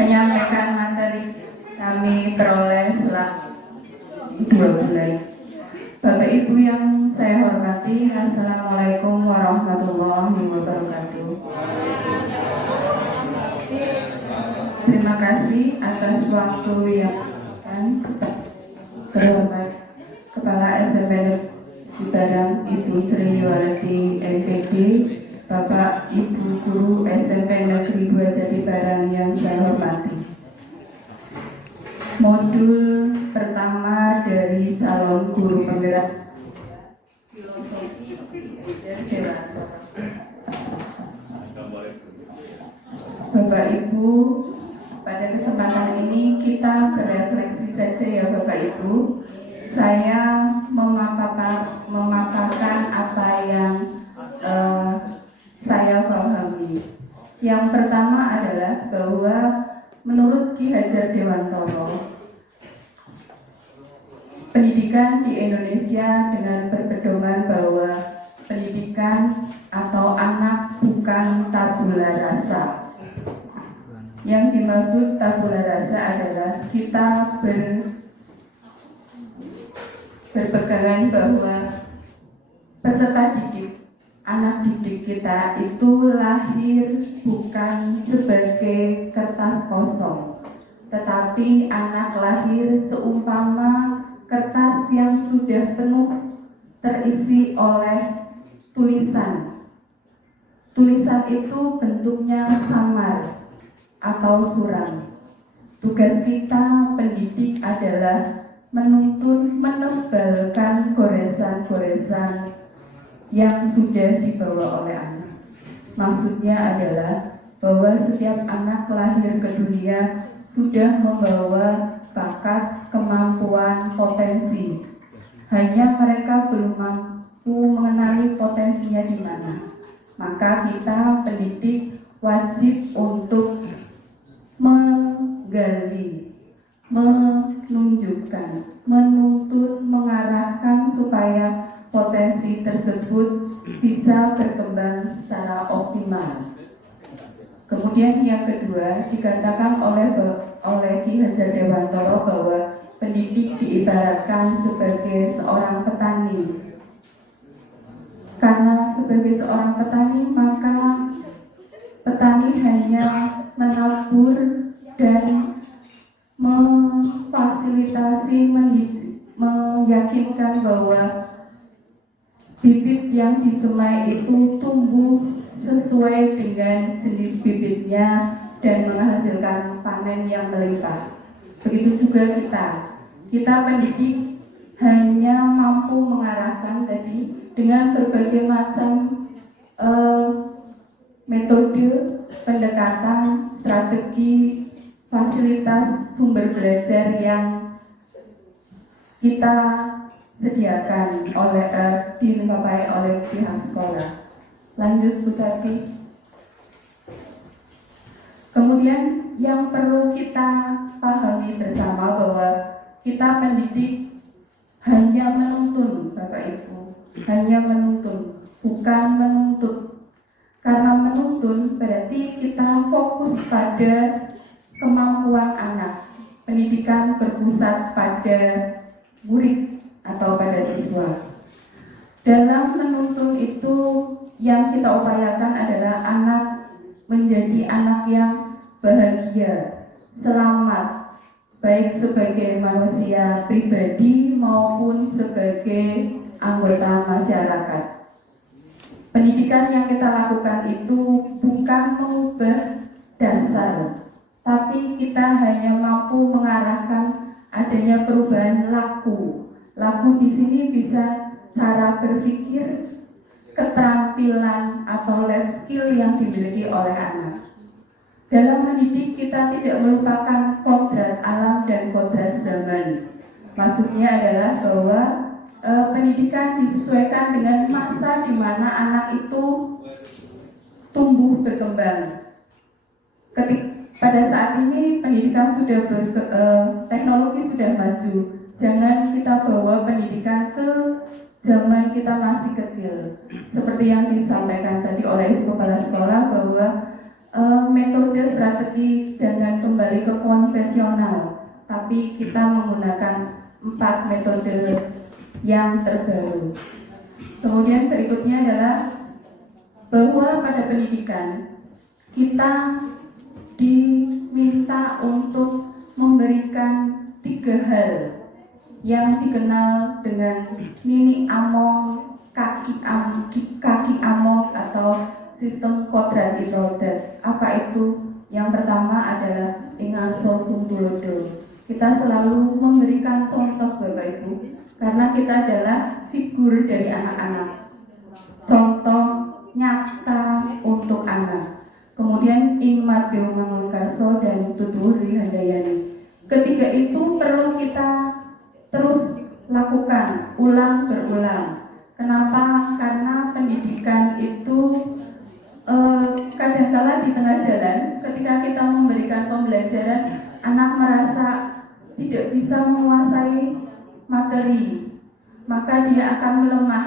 Menyampaikan materi kami peroleh selama 2 bulan. Bapak Ibu yang saya hormati, Assalamualaikum warahmatullahi wabarakatuh. Terima kasih atas waktu yang terhormat Kepala SMP Negeri Barang Ibu Sri Yuwarti MPD, Bapak Ibu Guru SMP Negeri 2 Jati Barang yang saya hormati. Modul pertama dari calon guru penggerak filosofi Bapak Ibu, pada kesempatan ini kita berefleksi saja ya Bapak Ibu. Saya memaparkan apa yang saya pahami. Yang pertama adalah bahwa menurut Ki Hajar Dewantara, pendidikan di Indonesia dengan berpedoman bahwa pendidikan atau anak bukan tabula rasa. Yang dimaksud tabula rasa adalah kita berpegangan bahwa peserta didik, anak didik kita itu lahir bukan sebagai kertas kosong, tetapi anak lahir seumpama kertas yang sudah penuh terisi oleh tulisan. Tulisan itu bentuknya samar atau suram. Tugas kita pendidik adalah menuntun, menebalkan goresan-goresan yang sudah dibawa oleh anak. Maksudnya adalah bahwa setiap anak lahir ke dunia sudah membawa bakat, kemampuan, potensi. Hanya mereka belum mampu mengenali potensinya di mana. Maka kita pendidik wajib untuk menggali, menunjukkan, menuntun, mengarahkan supaya potensi tersebut bisa berkembang secara optimal. Kemudian yang kedua, dikatakan oleh Ki Hajar Dewantara bahwa pendidik diibaratkan sebagai seorang petani. Karena sebagai seorang petani, maka petani hanya menabur dan memfasilitasi, meyakinkan bahwa bibit yang disemai itu tumbuh sesuai dengan jenis bibitnya dan menghasilkan panen yang melimpah. Begitu juga kita pendidik hanya mampu mengarahkan tadi dengan berbagai macam metode, pendekatan, strategi, fasilitas sumber belajar yang kita sediakan dicapai oleh pihak sekolah. Lanjut Bu Tati. Kemudian yang perlu kita pahami bersama bahwa kita pendidik hanya menuntun, Bapak Ibu, hanya menuntun, bukan menuntut. Karena menuntun berarti kita fokus pada pendidikan berpusat pada murid atau pada siswa. Dalam menuntun itu yang kita upayakan adalah anak menjadi anak yang bahagia, selamat, baik sebagai manusia pribadi maupun sebagai anggota masyarakat. Pendidikan yang kita lakukan itu bukan mengubah dasar, tapi kita hanya mampu mengarahkan adanya perubahan laku. Laku di sini bisa cara berpikir, keterampilan atau life skill yang dimiliki oleh anak. Dalam mendidik kita tidak melupakan kodrat alam dan kodrat zaman. Maksudnya adalah bahwa pendidikan disesuaikan dengan masa di mana anak itu tumbuh berkembang. Pada saat ini pendidikan sudah teknologi sudah maju. Jangan kita bawa pendidikan ke zaman kita masih kecil. Seperti yang disampaikan tadi oleh Ibu Kepala Sekolah bahwa metode strategi jangan kembali ke konvensional, tapi kita menggunakan 4 metode yang terbaru. Kemudian berikutnya adalah bahwa pada pendidikan kita diminta untuk memberikan 3 hal yang dikenal dengan nini among, kaki among atau sistem kodrat irodat. Apa itu? Yang pertama adalah ingarso sumtulodo. Kita selalu memberikan contoh Bapak Ibu, karena kita adalah figur dari anak-anak. Contoh nyata untuk anak. Kemudian Ingmat Deomangunkarso dan Tuturi Handayani. Ketiga itu perlu kita terus lakukan, ulang berulang. Kenapa? Karena pendidikan itu kadangkala di tengah jalan, ketika kita memberikan pembelajaran, anak merasa tidak bisa menguasai materi, maka dia akan melemah.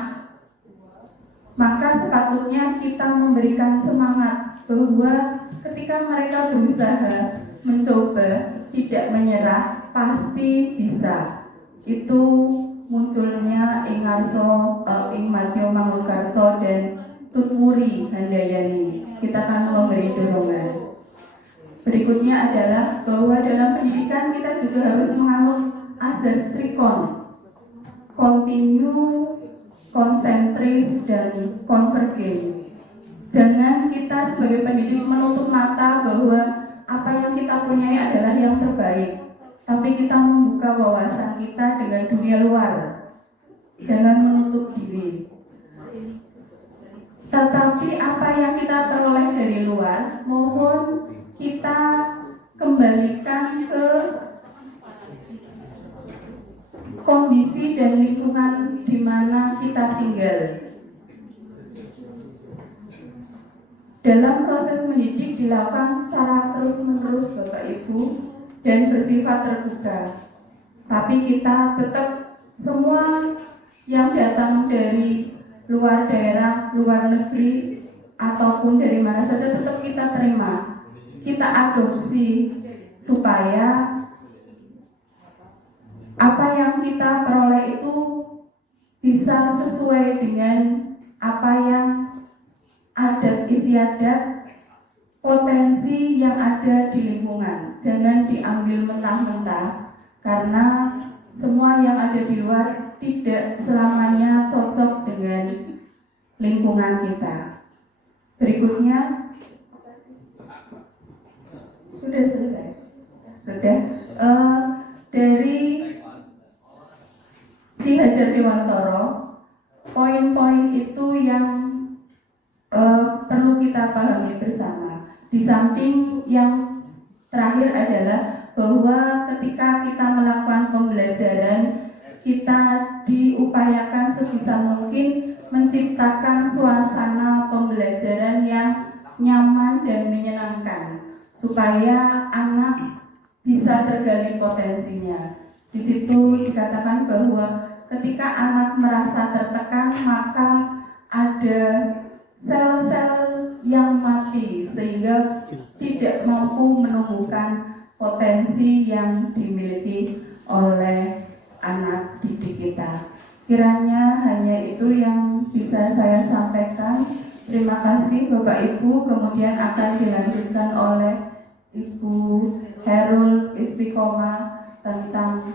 Maka sepatutnya kita memberikan semangat bahwa ketika mereka berusaha, mencoba, tidak menyerah, pasti bisa. Itu munculnya Ingmatio Mangunkarso dan Tutwuri Handayani. Kita akan memberi dorongan. Berikutnya adalah bahwa dalam pendidikan kita juga harus menganut asas trikon, kontinu, konsentris, dan konvergen. Jangan kita sebagai pendidik menutup mata bahwa apa yang kita punyai adalah yang terbaik, tapi kita membuka wawasan kita dengan dunia luar. Jangan menutup diri. Tetapi apa yang kita peroleh dari luar, mohon kita kembalikan ke kondisi dan lingkungan di mana kita tinggal. Dalam proses mendidik dilakukan secara terus-menerus Bapak Ibu dan bersifat terbuka. Tapi kita tetap semua yang datang dari luar daerah, luar negeri, ataupun dari mana saja tetap kita terima, kita adopsi supaya apa yang kita peroleh itu bisa sesuai dengan apa yang adat istiadat, potensi yang ada di lingkungan. Jangan diambil mentah-mentah, karena semua yang ada di luar tidak selamanya cocok dengan lingkungan kita. Berikutnya, sudah selesai. Sudah. Dari Ki Hajar Dewantoro, poin-poin itu yang perlu kita pahami bersama. Di samping yang terakhir adalah bahwa ketika kita melakukan pembelajaran, kita diupayakan sebisa mungkin menciptakan suasana pembelajaran yang nyaman dan menyenangkan, supaya anak bisa tergali potensinya. Di situ dikatakan bahwa ketika anak merasa tertekan, maka ada sel-sel yang mati sehingga tidak mampu menumbuhkan potensi yang dimiliki oleh anak didik kita. Kiranya hanya itu yang bisa saya sampaikan. Terima kasih Bapak Ibu, kemudian akan dilanjutkan oleh Ibu Herul Istiqomah tentang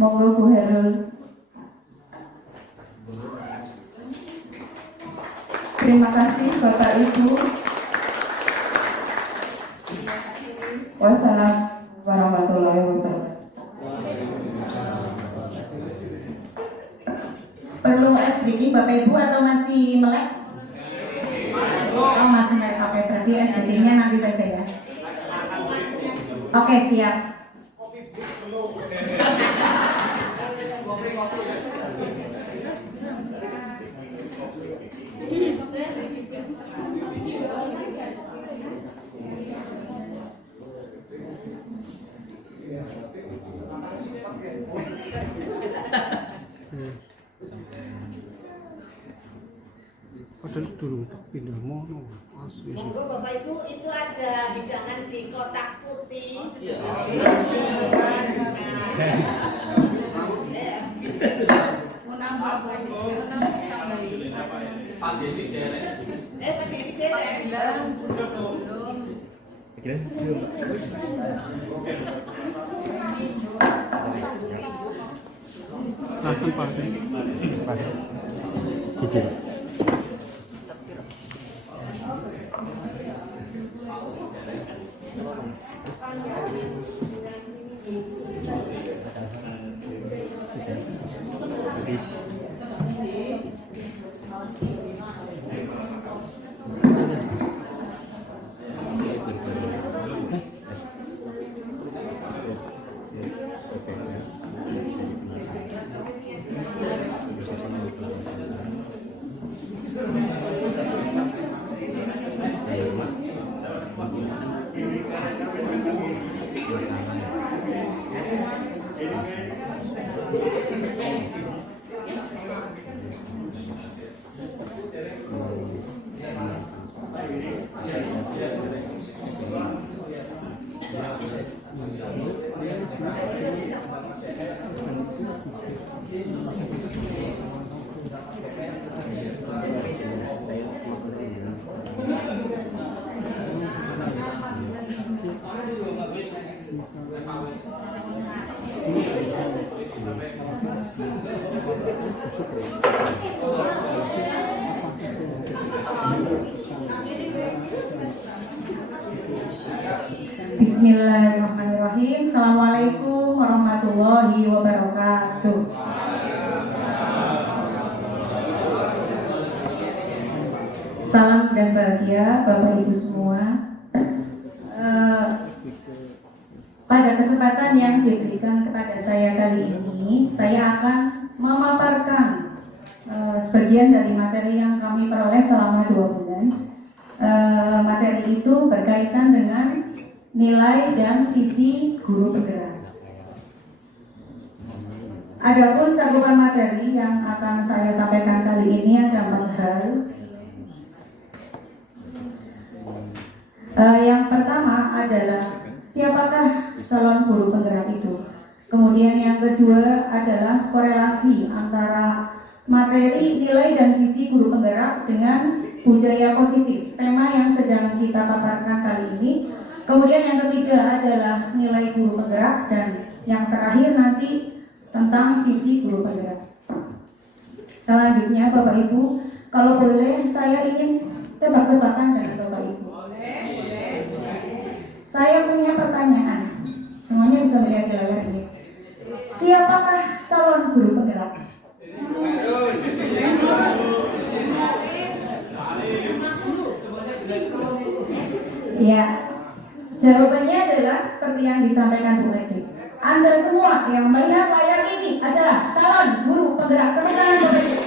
monggo Bu Herul. Terima kasih Bapak Ibu. Wassalamualaikum warahmatullahi wabarakatuh. Perlu SBD Bapak Ibu atau masih melek? Oh masih melek, oke berarti SBD-nya nanti saja ya. Oke siap. Padahal dulu pindah mono asli. Monggo Bapak Ibu, itu ada hidangan di kotak putih. Mau nambah Pak Dedi derek. Pak Dedi derek. Pasen pasen. Izin. Bismillahirrahmanirrahim. Assalamualaikum warahmatullahi wabarakatuh. Salam dan bahagia Bapak Ibu semua. Pada kesempatan yang diberikan kepada saya kali ini, saya akan memaparkan sebagian dari materi yang kami peroleh selama 2 bulan. Materi itu berkaitan dengan nilai dan visi guru penggerak. Adapun cakupan materi yang akan saya sampaikan kali ini ada 4 hal. Yang pertama adalah siapakah calon guru penggerak itu. Kemudian yang kedua adalah korelasi antara materi, nilai, dan visi guru penggerak dengan budaya positif, tema yang sedang kita paparkan kali ini. Kemudian yang ketiga adalah nilai guru penggerak, dan yang terakhir nanti tentang visi guru penggerak. Selanjutnya Bapak Ibu, kalau boleh saya ingin tebak-tebakan dengan Bapak Ibu. Saya punya pertanyaan, semuanya bisa melihat di layar ini. Siapakah calon guru penggerak? Ya, jawabannya adalah seperti yang disampaikan Bu Lady. Anda semua yang melihat layar ini adalah calon guru penggerak. Tepuk tangan Bapak Ibu.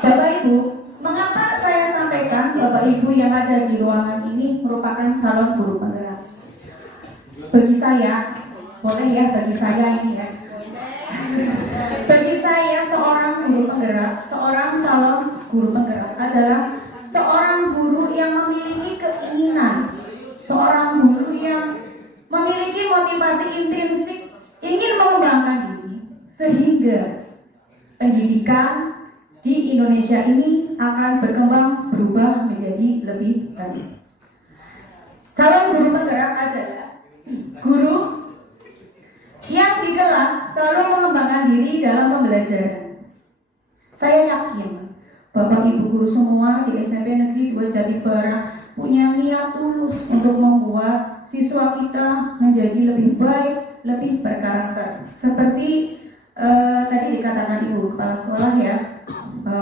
Bapak Ibu, mengapa saya sampaikan Bapak Ibu yang ada di ruangan ini merupakan calon guru penggerak? Bagi saya, boleh ya bagi saya ini ya. Bagi saya seorang guru guru penggerak adalah seorang guru yang memiliki keinginan, seorang guru yang memiliki motivasi intrinsik ingin mengembangkan diri sehingga pendidikan di Indonesia ini akan berkembang berubah menjadi lebih baik. Calon guru penggerak adalah guru yang di kelas selalu mengembangkan diri dalam pembelajaran. Saya yakin Bapak Ibu guru semua di SMP Negeri 2 Jatibarang punya niat tulus untuk membuat siswa kita menjadi lebih baik, lebih berkarakter. Seperti tadi dikatakan Ibu Kepala Sekolah ya,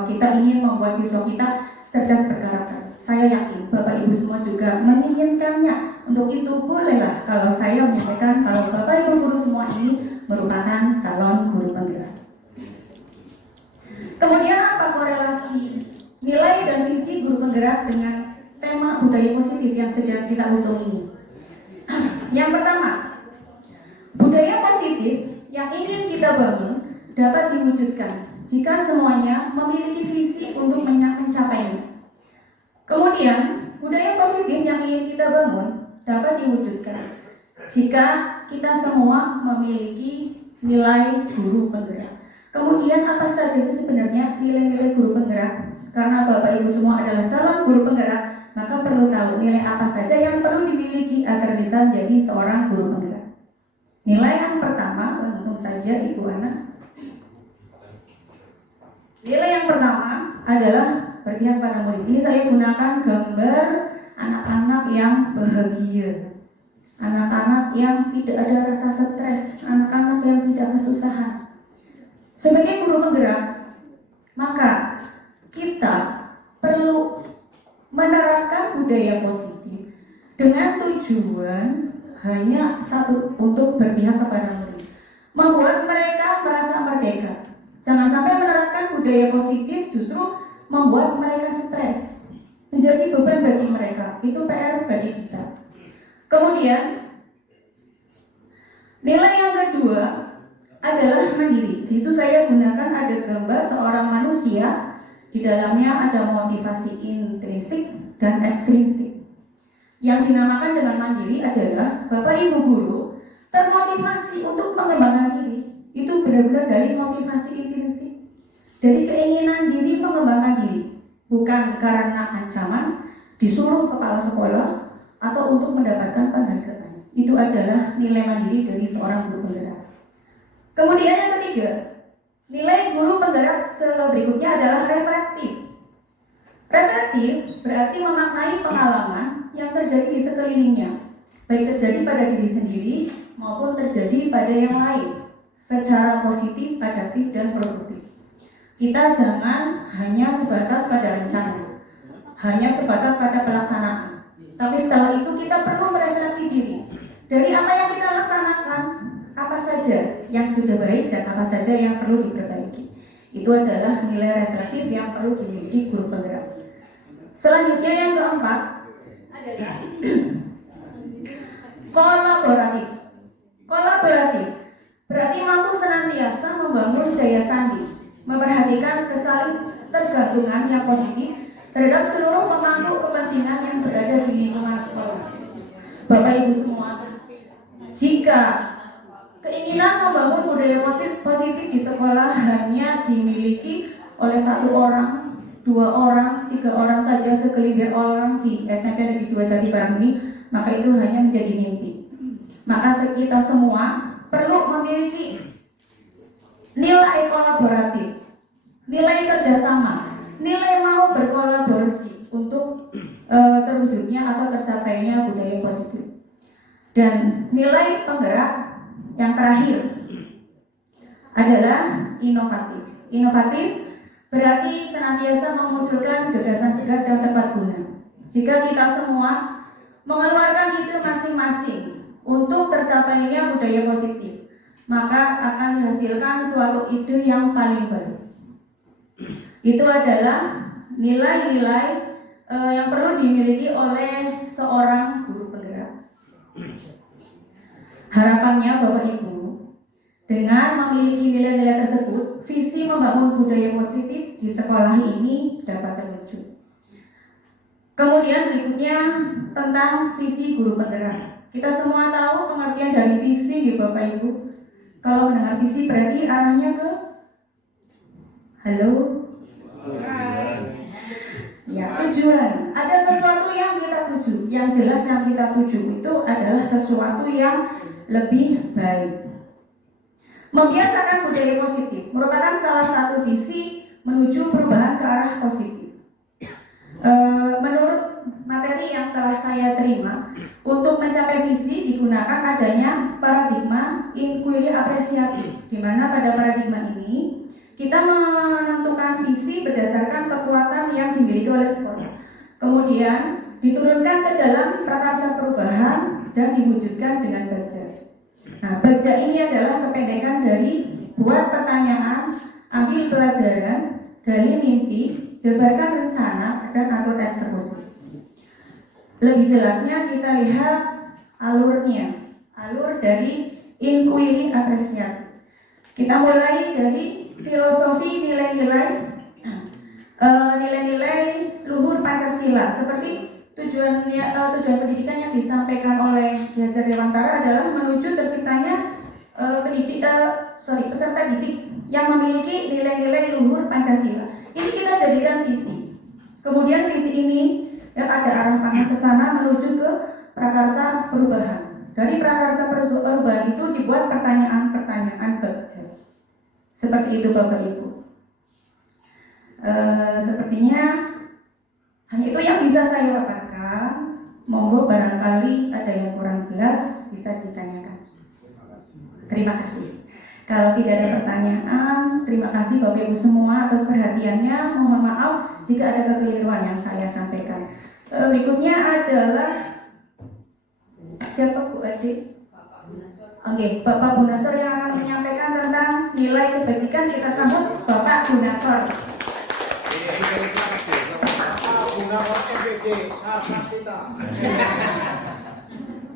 kita ingin membuat siswa kita cerdas berkarakter. Saya yakin Bapak Ibu semua juga menginginkannya. Untuk itu bolehlah kalau saya menyampaikan kalau Bapak Ibu guru semua ini merupakan calon guru penggerak. Kemudian apa korelasi nilai dan visi guru penggerak dengan tema budaya positif yang sedang kita usung ini? Yang pertama, budaya positif yang ingin kita bangun dapat diwujudkan jika semuanya memiliki visi untuk mencapainya. Kemudian, budaya positif yang ingin kita bangun dapat diwujudkan jika kita semua memiliki nilai guru penggerak. Kemudian apa saja sih sebenarnya nilai-nilai guru penggerak? Karena Bapak Ibu semua adalah calon guru penggerak, maka perlu tahu nilai apa saja yang perlu dimiliki agar bisa menjadi seorang guru penggerak. Nilai yang pertama, langsung saja Ibu Ana. Nilai yang pertama adalah berpihak pada murid. Ini saya gunakan gambar anak-anak yang bahagia, anak-anak yang tidak ada rasa stres, anak-anak yang tidak kesusahan. Sebagai guru penggerak, maka kita perlu menerapkan budaya positif dengan tujuan hanya satu, untuk berpihak kepada murid, membuat mereka merasa merdeka. Jangan sampai menerapkan budaya positif justru membuat mereka stres, menjadi beban bagi mereka. Itu PR bagi kita. Kemudian nilai yang kedua adalah mandiri. Di situ saya gunakan ada gambar seorang manusia, di dalamnya ada motivasi intrinsik dan ekstrinsik. Yang dinamakan dengan mandiri adalah Bapak Ibu guru termotivasi untuk mengembangkan diri. Itu benar-benar dari motivasi intrinsik, dari keinginan diri mengembangkan diri, bukan karena ancaman, disuruh kepala sekolah, atau untuk mendapatkan penghargaan. Itu adalah nilai mandiri dari seorang guru penggerak. Kemudian yang ketiga, nilai guru penggerak berikutnya adalah reflektif. Reflektif berarti memaknai pengalaman yang terjadi di sekelilingnya, baik terjadi pada diri sendiri maupun terjadi pada yang lain, secara positif, adaptif, dan produktif. Kita jangan hanya sebatas pada rencana, hanya sebatas pada pelaksanaan, tapi setelah itu kita perlu merefleksi diri dari apa yang kita laksanakan, apa saja yang sudah baik dan apa saja yang perlu diperbaiki. Itu adalah nilai reflektif yang perlu dimiliki guru penggerak. Selanjutnya yang keempat adalah kolaboratif. Kolaboratif berarti mampu senantiasa membangun daya sandi, memperhatikan kesaling tergantungan yang positif terhadap seluruh pemangku kepentingan yang berada di lingkungan sekolah. Bapak Ibu semua, jika keinginan membangun budaya positif di sekolah hanya dimiliki oleh satu orang, 2 orang, 3 orang saja, segelintir orang di SMP Negeri 2 Jatibarang ini, maka itu hanya menjadi mimpi. Maka kita semua perlu memiliki nilai kolaboratif, nilai kerjasama, nilai mau berkolaborasi untuk terwujudnya atau tercapainya budaya positif. Dan nilai penggerak yang terakhir adalah inovatif. Inovatif berarti senantiasa memunculkan gagasan segar dan tepat guna. Jika kita semua mengeluarkan ide masing-masing untuk tercapainya budaya positif, maka akan dihasilkan suatu ide yang paling baik. Itu adalah nilai-nilai yang perlu dimiliki oleh seorang guru penggerak. Harapannya Bapak Ibu, dengan memiliki nilai-nilai tersebut, visi membangun budaya positif di sekolah ini dapat terwujud. Kemudian berikutnya tentang visi guru penggerak. Kita semua tahu pengertian dari visi di Bapak Ibu. Kalau mendengar visi berarti arahnya ke halo? Ya, tujuan. Ada sesuatu yang kita tuju. Yang jelas yang kita tuju itu adalah sesuatu yang lebih baik. Membiasakan budaya positif merupakan salah satu visi menuju perubahan ke arah positif. Menurut materi yang telah saya terima, untuk mencapai visi digunakan adanya paradigma inquiry apresiatif, di mana pada paradigma ini kita menentukan visi berdasarkan kekuatan yang dimiliki oleh sekolah. Kemudian diturunkan ke dalam prakarsa perubahan dan diwujudkan dengan baja. Nah, baja ini adalah kependekan dari buat pertanyaan, ambil pelajaran, gali mimpi, jabarkan rencana, dan atur eksekusi. Lebih jelasnya kita lihat alurnya, alur dari inquiry apresiatif. Kita mulai dari filosofi nilai-nilai luhur Pancasila. Seperti tujuan pendidikan yang disampaikan oleh Ki Hajar Dewantara adalah menuju terciptanya peserta didik yang memiliki nilai-nilai luhur Pancasila. Ini kita jadikan visi. Kemudian visi ini ada arah panah ke sana menuju ke prakarsa perubahan. Dari prakarsa perubahan itu dibuat pertanyaan-pertanyaan baca. Seperti itu Bapak Ibu. Sepertinya hanya itu yang bisa saya paparkan. Monggo barangkali ada yang kurang jelas bisa ditanyakan. Terima kasih. Kalau tidak ada pertanyaan, terima kasih Bapak Ibu semua atas perhatiannya. Mohon maaf jika ada kekeliruan yang saya sampaikan. Berikutnya adalah siapa Bu Adi? Oke, Bapak Bu Nasor yang akan menyampaikan tentang nilai kebajikan. Kita sambut Bapak Bu Nasor.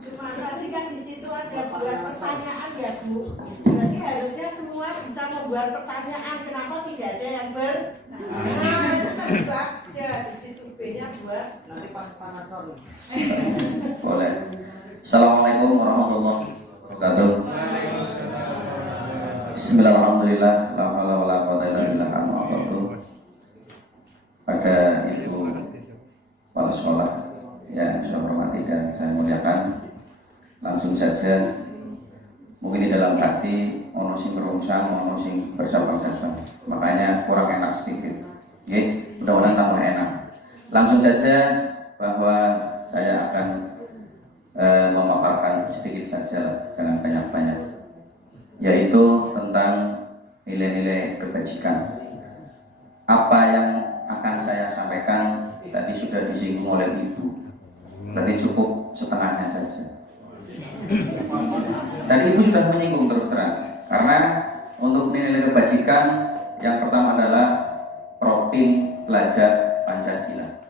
Cuma tadi kan di situ ada buat pertanyaan ya Bu. Berarti harusnya semua bisa membuat pertanyaan. Kenapa tidak ada yang itu kan baca di situ B-nya buat nanti Panasor. Boleh. Assalamualaikum warahmatullahi wabarakatuh. Bismillahirrahmanirrahim. La haula wala quwwata illa billah. Pada Ibu Kepala Sekolah yang saya hormati dan saya muliakan, langsung saja mungkin di dalam hati ono sing merungsang, ono sing bersabang-sabang, makanya kurang enak sedikit. Oke, mudah-mudahan tambah enak. Langsung saja bahwa saya akan memaparkan sedikit saja, jangan banyak-banyak, yaitu tentang nilai-nilai kebajikan. Apa yang akan saya sampaikan tadi sudah disinggung oleh Ibu, berarti cukup setengahnya saja. Tadi Ibu sudah menyinggung terus terang, karena untuk nilai kebajikan yang pertama adalah profil pelajar Pancasila.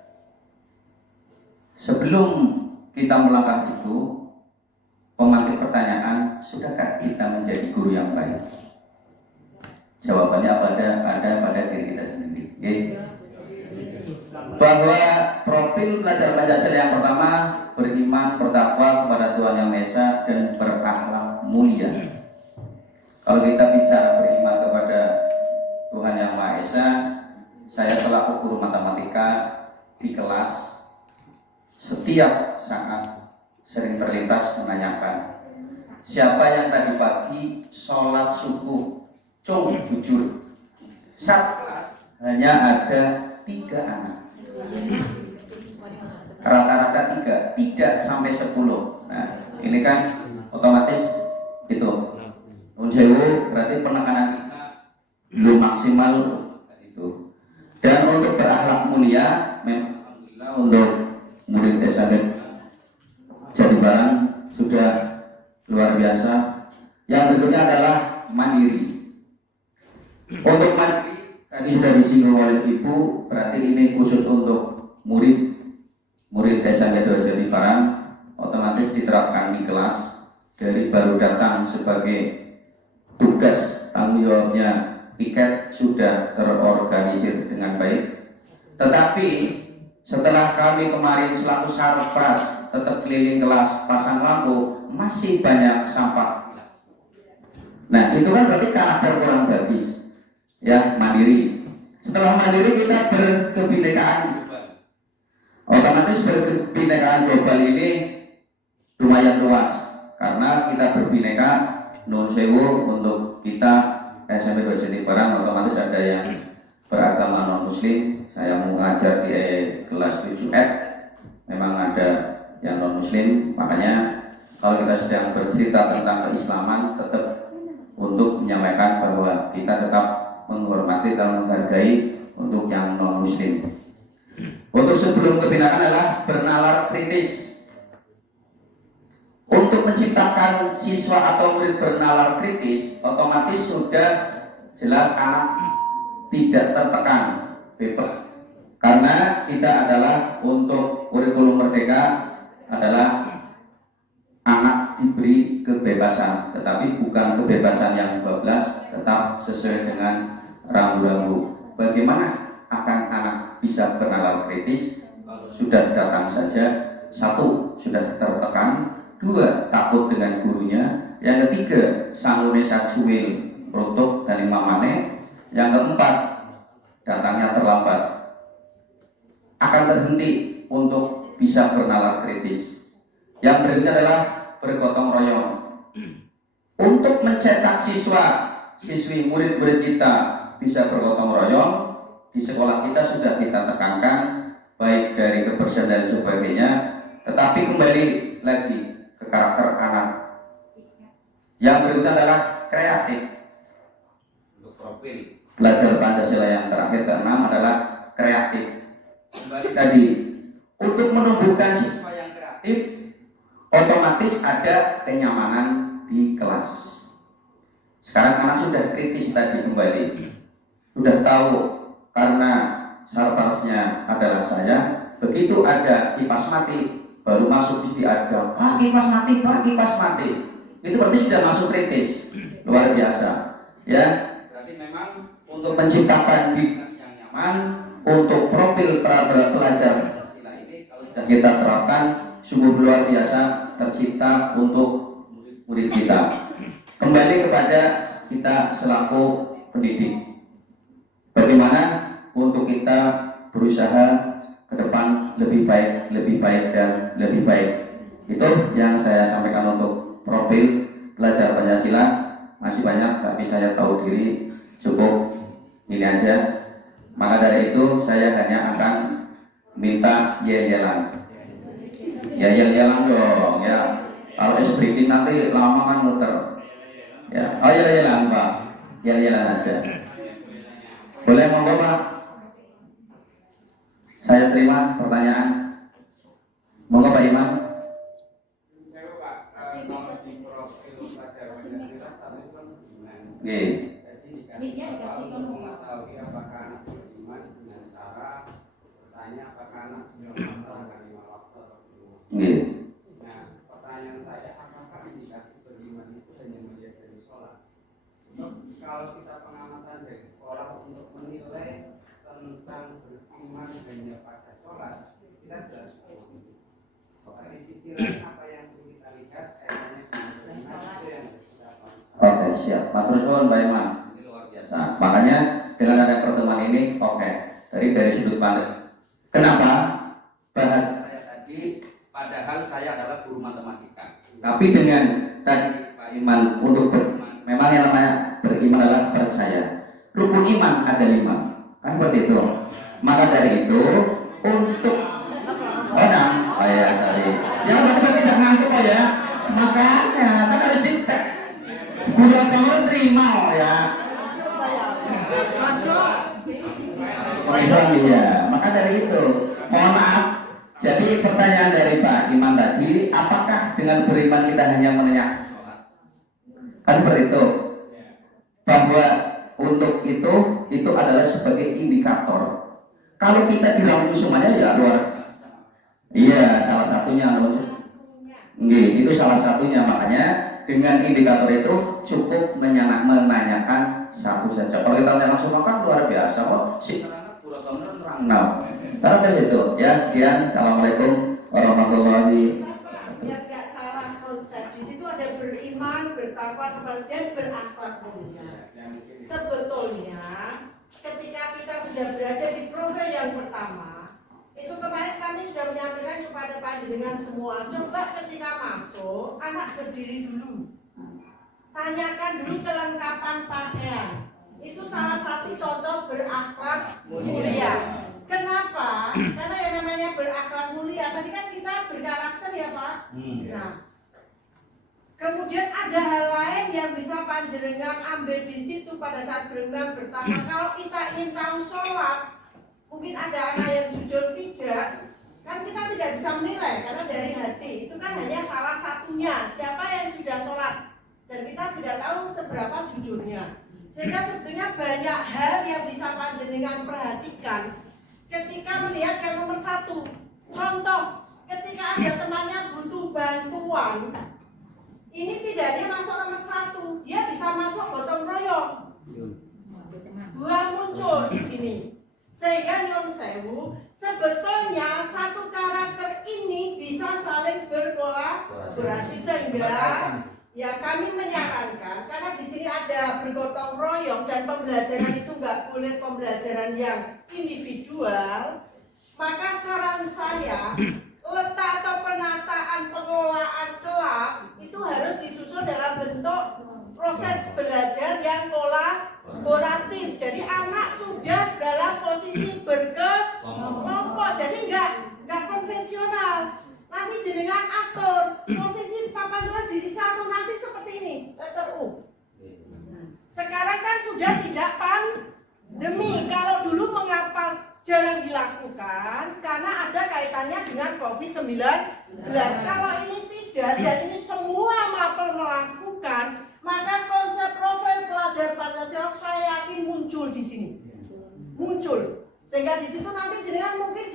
Sebelum kita melangkah itu, pemantik pertanyaan, sudahkah kita menjadi guru yang baik? Jawabannya ada pada diri kita sendiri. Okay? Bahwa profil pelajar Pancasila yang pertama beriman, bertakwa kepada Tuhan Yang Maha Esa dan berakhlak mulia. Kalau kita bicara beriman kepada Tuhan Yang Maha Esa, saya selaku guru matematika di kelas setiap saat sering terlintas menanyakan, siapa yang tadi pagi sholat subuh? Cung, jujur, satu kelas hanya ada 3 anak, rata-rata 3, tidak sampai 10. Nah, ini kan otomatis itu unjewu, berarti penekanan kita belum maksimal itu. Dan untuk berakhlak mulia, memang alhamdulillah untuk murid SMP Jatibarang sudah luar biasa. Yang berikutnya adalah mandiri. Untuk mandiri tadi sudah disinggung oleh Ibu, berarti ini khusus untuk murid SMP Jatibarang, otomatis diterapkan di kelas dari baru datang sebagai tugas tanggung jawabnya piket sudah terorganisir Tetapi setelah kami kemarin selaku sarpas tetap keliling kelas pasang lampu, masih banyak sampah. Nah itu kan berarti karakter kurang bagus. Ya, mandiri. Setelah mandiri kita berkebinekaan. Otomatis berkebinekaan global ini lumayan luas karena kita berbineka. Nun sewu untuk kita SMP 2 Jatibarang otomatis ada yang beragama non muslim. Saya mengajar di kelas 7F, memang ada yang non muslim. Makanya kalau kita sedang bercerita tentang keislaman, tetap untuk menyampaikan bahwa kita tetap menghormati dan menghargai untuk yang non muslim. Untuk sebelum kebinaan adalah bernalar kritis. Untuk menciptakan siswa atau murid bernalar kritis, otomatis sudah jelas anak tidak tertekan, bebas. Karena kita adalah untuk kurikulum merdeka adalah anak diberi kebebasan, tetapi bukan kebebasan yang bablas, tetap sesuai dengan rambu-rambu. Bagaimana akan anak bisa bernalar kritis? Sudah datang saja, satu sudah tertekan, dua takut dengan gurunya, yang ketiga sangune sajuil rotok dan imamane, yang keempat datangnya terlambat, akan terhenti untuk bisa bernalar kritis. Yang berikutnya adalah bergotong royong. Untuk mencetak siswi murid-murid kita bisa bergotong royong, di sekolah kita sudah kita tekankan baik dari kebersihan dan sebagainya, tetapi kembali lagi ke karakter anak. Yang berikutnya adalah kreatif. Untuk profil belajar Pancasila yang terakhir ke-6 adalah kreatif. Kembali tadi, untuk menumbuhkan siswa yang kreatif, otomatis ada kenyamanan di kelas. Sekarang anak sudah kritis tadi kembali, sudah tahu karena sarpasnya adalah saya. Begitu ada kipas mati, baru masuk mesti ada kipas mati, kipas mati. Itu berarti sudah masuk kritis, luar biasa. Ya, berarti memang untuk menciptakan dinas yang nyaman, untuk profil para pelajar Pancasila ini kalau sudah kita terapkan, sungguh luar biasa tercipta untuk murid kita. Kembali kepada kita selaku pendidik, bagaimana untuk kita berusaha ke depan lebih baik dan lebih baik. Itu yang saya sampaikan untuk profil pelajar Pancasila. Masih banyak tapi saya tahu diri, cukup ini aja. Maka dari itu saya hanya akan minta yel-yelan. Ya yel-yelan dong ya. Kalau SPT nanti lama kan muter. Ya, oh yel-yelan Pak. Yel-yelan aja. Boleh monggo Pak. Saya terima pertanyaan. Monggo Pak Imam. Nggih. Mengetahui apakah anak beriman dengan cara bertanya apakah anak sudah melaksanakan 5 waktu atau belum. Nggih. Nah, pertanyaan saya, apakah indikasi beriman itu hanya melihat dari sholat? Kalau kita pengamatan dari sekolah untuk menilai tentang beriman hanya pada sholat, kita jelas itu. Di sisi lain apa yang perlu kita lihat kaitannya dengan beriman itu yang kita lakukan. Oke, siap. Matur nuwun Pak Imam. Ini luar biasa. Makanya dengan ada pertemuan ini, dari sudut pandang. Kenapa? Bahasa saya tadi, padahal saya adalah guru matematika. Tapi dengan tadi Pak Iman untuk beriman, memang yang namanya beriman adalah percaya. Rukun iman ada 5, kan seperti itu. Maka dari itu untuk yang berarti tidak ngantuk ya. Makanya kan harus ditek. Guru bangun terima ya. Islam ya. Maka dari itu, mohon maaf. Jadi pertanyaan dari Pak Iman tadi, apakah dengan beriman kita hanya menanyakan sholat? Kan seperti itu. Bahwa untuk itu adalah sebagai indikator. Kalau kita bilang semuanya ya luar. Iya, salah satunya itu salah satunya. Makanya dengan indikator itu cukup menanyakan satu saja. Kalau kita langsung makan luar biasa kok si anak pura-pura nerang. Barangkali itu ya. Sekian. Assalamualaikum warahmatullahi. Biar nggak salah konsep, di situ ada beriman, bertakwa kepada dan berakhlak mulia. Sebetulnya ketika kita sudah berada di profil yang pertama, itu kemarin kami sudah menyampaikan kepada panjenengan semua. Coba ketika masuk, anak berdiri dulu, tanyakan dulu kelengkapan pakaian. Itu salah satu contoh berakhlak mulia. Kenapa? Karena yang namanya berakhlak mulia, tadi kan kita berkarakter ya Pak. Nah, kemudian ada hal lain yang bisa panjenengan ambil di situ pada saat berenang pertama. Kalau kita ingin tahu sholat, mungkin ada anak yang jujur tidak, kan kita tidak bisa menilai karena dari hati. Itu kan hanya salah satunya. Siapa yang sudah sholat dan kita tidak tahu seberapa jujurnya. Sehingga sebetulnya banyak hal yang bisa panjenengan perhatikan ketika melihat yang nomor satu. Contoh, ketika ada temannya butuh bantuan, ini tidak dia masuk nomor satu, dia bisa masuk gotong royong. Dua muncul di sini. Sehingga nyon sewu, sebetulnya satu karakter ini bisa saling berkolaborasi sehingga ya kami menyarankan karena di sini ada bergotong royong dan pembelajaran itu nggak boleh pembelajaran yang individual, maka saran saya letak atau penataan pengelolaan kelas itu harus disusun dalam bentuk proses belajar yang kolaboratif. Jadi anak sudah dalam posisi berkelompok, jadi nggak konvensional. Nanti jenengan atur posisi papan tulis di satu nanti seperti ini, letter U. Sekarang kan sudah tidak pandemi. Kalau dulu mengapa jarang dilakukan? Karena ada kaitannya dengan COVID-19. Kalau ini tidak dan ini semua mampu melakukan, maka konsep profil pelajar Pancasila saya yakin muncul di sini. Muncul. Sehingga di situ nanti jenengan mungkin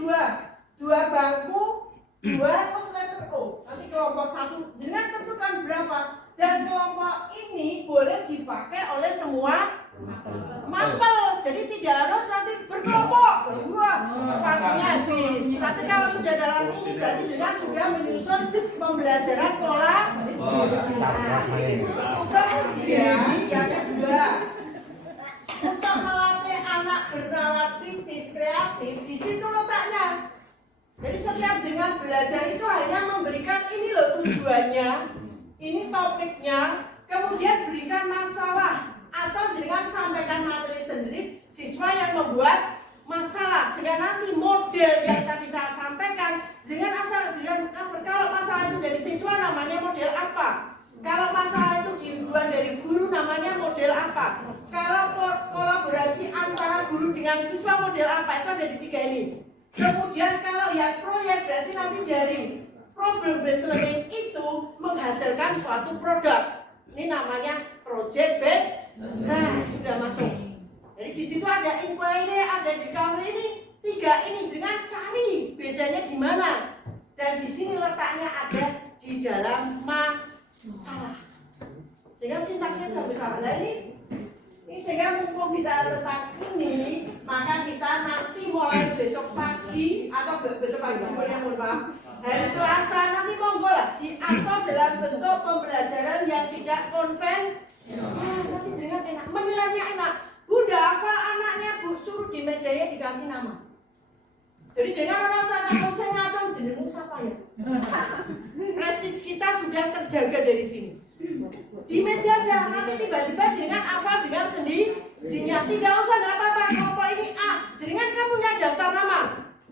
dua bangku, dua terus letter O. Nanti kelompok satu jenengan tentukan berapa. Dan kelompok ini boleh dipakai oleh semua mapel. Jadi tidak harus nanti berkelompok. Waktunya habis. Tapi kalau sudah dalam ini berarti jenengan sudah menyusun pembelajaran kemudian yang kedua, untuk melatih anak bernalar kritis, kreatif, di situ letaknya. Jadi setiap dengan belajar itu hanya memberikan ini loh tujuannya, ini topiknya, kemudian berikan masalah atau jangan sampaikan materi sendiri, siswa yang membuat masalah sehingga nanti model yang tadi saya sampaikan jangan asal berikan cover. Kalau masalah itu dari siswa namanya model apa? Kalau masalah itu dibuat dari guru namanya model apa? Kalau kolaborasi antara guru dengan siswa model apa? Itu ada di tiga ini. Kemudian kalau yang proyek berarti nanti dari problem based learning itu menghasilkan suatu produk. Ini namanya project based. Nah, sudah masuk. Jadi di situ ada inquiry, ada discovery, ini tiga ini dengan cari bedanya di mana. Dan di sini letaknya ada di dalam masalah. Sehingga sintaknya sudah bisa. Nah ini sehingga mumpung bicara tentang ini, maka kita nanti mulai besok pagi atau besok pagi mohon maaf, hari Selasa nanti monggo lah diatur dalam bentuk pembelajaran yang tidak konvensional. Tapi jangan enak, menilainya enak. Udah hafal anaknya Bu, suruh di mejanya dikasih nama. Jadi jangan orang sana konsen ngacung jenengmu siapa ya? Prestis kita sudah terjaga dari sini. Di meja aja, nanti tiba-tiba jenengan apa dengan sendirinya. Tidak usah, nggak apa-apa. Kelompok ini A, jenengan kan punya daftar nama.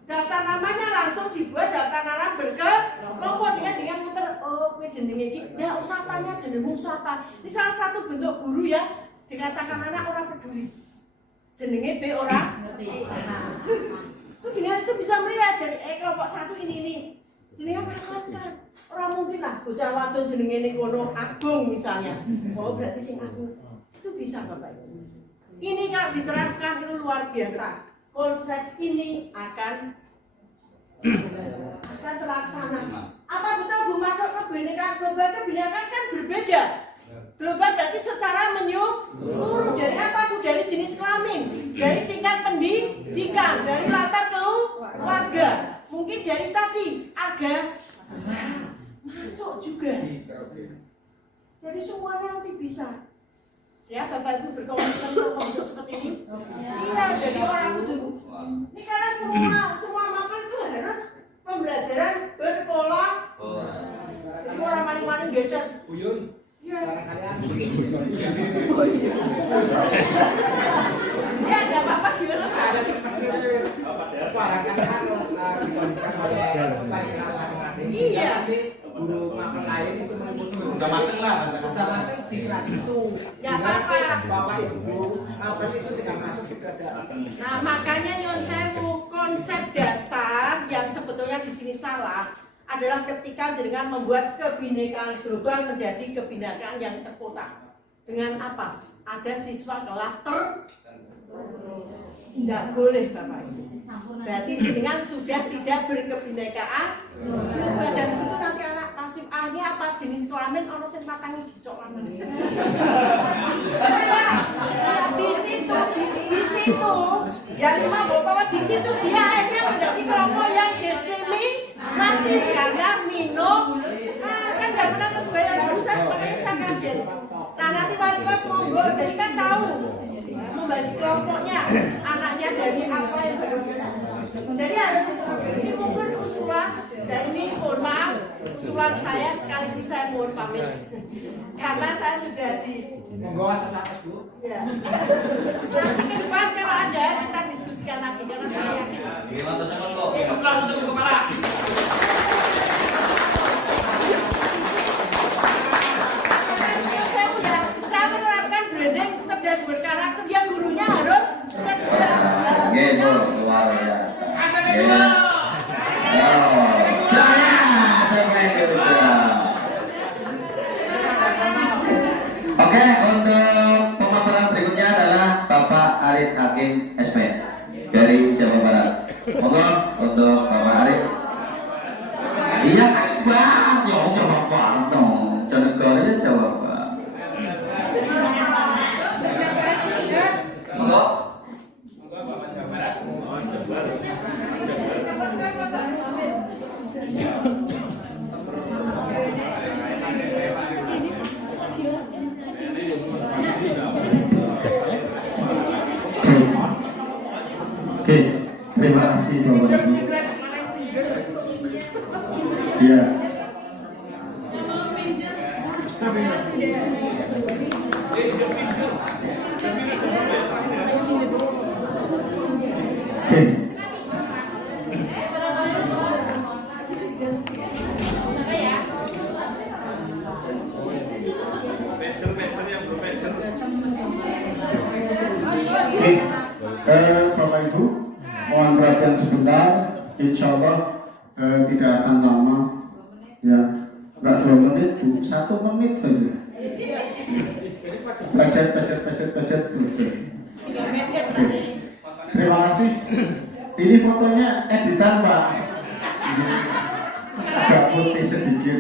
Daftar namanya langsung dibuat daftar nama berkelompok dengan muter. Oh, jeneng ini, nggak usah tanya jenengmu siapa. Ini salah satu bentuk guru ya. Dikatakan anak orang peduli. Jenenge B orang ngerti. Itu dengan itu bisa melihat jadi kelompok satu ini. Jenengan akan orang mungkin lah bocah wadon jenenge ning kono Agung misalnya. Oh, berarti sing Agung. Itu bisa Bapak Ibu. Ini kalau diterapkan itu luar biasa. Konsep ini akan terlaksana. Apa betul Bu masuk ke kebinekaan global? Kebinekaan kan berbeda. Global berarti secara menyeluruh dari apa Bu? Dari jenis kelamin, dari tingkat pendidikan, dari latar keluarga. dari tadi agak masuk juga. Jadi semuanya nanti bisa. Ya, Bapak Ibu berkomunikasi untuk seperti ini. Iya, jadi orang itu. Ini karena semua mahasiswa itu harus pembelajaran berpola. Jadi orang maling-maling geser. Uyun. Iya. Oh iya. Ya, ada apa-apa gimana? Ada Iya. Guru makan lain itu Udah mateng lah. sudah mateng di kelas itu. Ya apa-apa. Bapak Ibu, apa itu tidak masuk sudah ada. Nah, makanya Nyon Sewu, konsep dasar yang sebetulnya di sini salah adalah ketika jenengan membuat kebinekaan global menjadi kebinekaan yang terkotak. Dengan apa? Ada siswa kelas tidak boleh Bapak Ibu. Berarti jenengan sudah tidak berkebinekaan. Dan di situ nanti anak pasif A ini apa jenis kelamin ono sing matang jicok lanang. Di situ ya 5 bahwa di situ dia akhirnya menjadi kelompok yang diskriminatif karena minum kan nggak pernah terbayar urusan makanya saya kaget. Nah nanti wali kelas monggo jadi kan tahu membagi kelompoknya anaknya dari apa yang berbeda. Jadi harus itu. Ini mungkin usulan dan ini mohon maaf usulan saya sekaligus saya mohon pamit karena saya sudah di Monggo atas atas Bu. ya. Nanti ke depan kalau ada kita diskusikan lagi karena saya yakin. Gimana teman kok? Langsung ke kepala. Saya menerapkan branding cerdas berkarakter yang gurunya harus cerdas. Gitu, luar biasa. Oke, untuk pemaparan berikutnya adalah Bapak Arif Hakim SP dari Jawa Barat. Monggo untuk Bapak Arif. Iya, Bang. Ya, jawab Bang dong. Jangan gorengnya jawab Bang. Monggo. Oke, terima kasih Bapak Ibu. Ya. Oke. Bapak Ibu, mohon perhatian sebentar. Insya Allah tidak akan lama, ya, nggak 2 menit, 1 menit saja. Pecet selesai. Oke. Terima kasih. Ini fotonya editan Pak. Agak putih sedikit.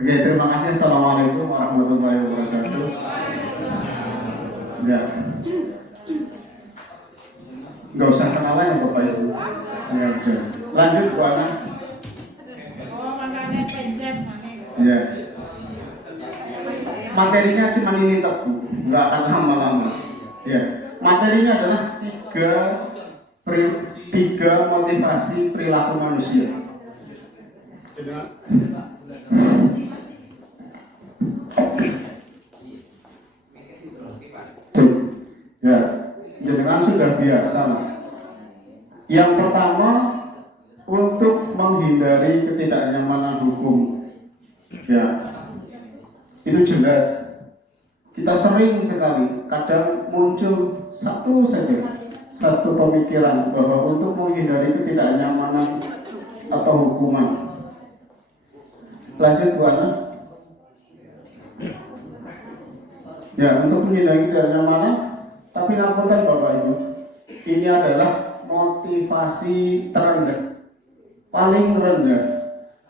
Oke, terima kasih. Assalamualaikum warahmatullahi wabarakatuh. Ya. Nggak usah kenalan ya Bapak Ibu. Ya, udah. Lanjut Bu Ana. Oh, makanya pencet. Ya. Materinya cuma ini tok Bu, nggak akan lama-lama. Ya. Materinya adalah tiga motivasi perilaku manusia. Ya, jenengan sudah biasa. Yang pertama, untuk menghindari ketidaknyamanan hukum. Ya, itu jelas. Kita sering sekali, kadang muncul satu pemikiran bahwa untuk menghindari ketidaknyamanan atau hukuman. Lanjut Bu Ana. Ya, untuk menghindari ketidaknyamanan, tapi laporkan Bapak Ibu, ini adalah motivasi terendah, paling rendah.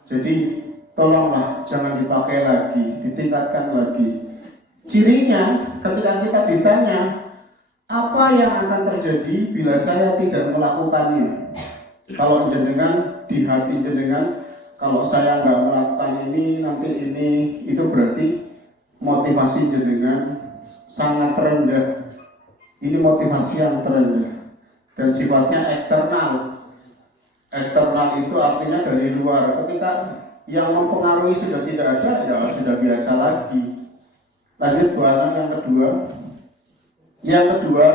Jadi tolonglah jangan dipakai lagi, ditingkatkan lagi. Cirinya ketika kita ditanya apa yang akan terjadi bila saya tidak melakukannya, Kalau jenengan di hati jenengan, kalau saya nggak melakukan ini nanti ini, itu berarti motivasi jenengan sangat rendah. Ini motivasi yang terendah dan sifatnya eksternal. Eksternal itu artinya dari luar. Ketika yang mempengaruhi sudah tidak ada, ya sudah biasa lagi. Lanjut Bu Ana, yang kedua. Yang kedua,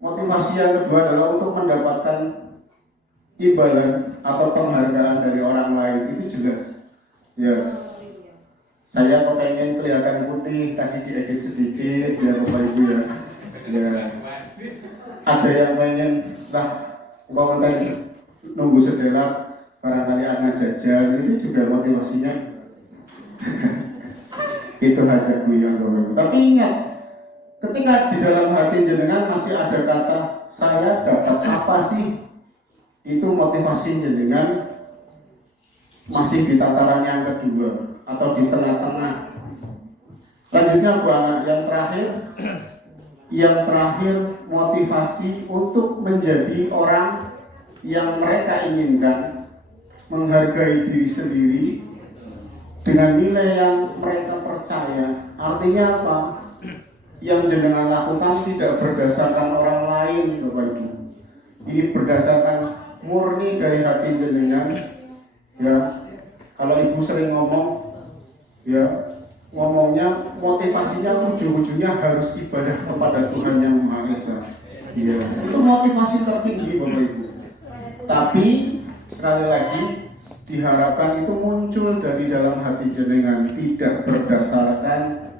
motivasi yang kedua adalah untuk mendapatkan imbalan atau penghargaan dari orang lain. Itu jelas. Ya. Saya kepengen kelihatan putih, tadi diedit sedikit ya Bapak Ibu ya. Ya. Ada yang pengen komentar nunggu sedelap barangkali anak jajan, itu juga motivasinya. Itu hajat yang Bapak Ibu. Tapi ingat, ketika di dalam hati jenengan masih ada kata saya dapat apa sih, itu motivasi jenengan masih di tataran yang kedua atau di tengah-tengah. Lanjutnya Bu Ana, yang terakhir motivasi untuk menjadi orang yang mereka inginkan, menghargai diri sendiri dengan nilai yang mereka percaya. Artinya apa? Yang jenengan lakukan tidak berdasarkan orang lain, Bapak Ibu. Ini berdasarkan murni dari hati jenengan. Ya, kalau Ibu sering ngomong, ya ngomongnya motivasinya ujung-ujungnya harus ibadah kepada Tuhan Yang Maha Esa. Ya, itu motivasi tertinggi Bapak Ibu. Tapi sekali lagi diharapkan itu muncul dari dalam hati jenengan, tidak berdasarkan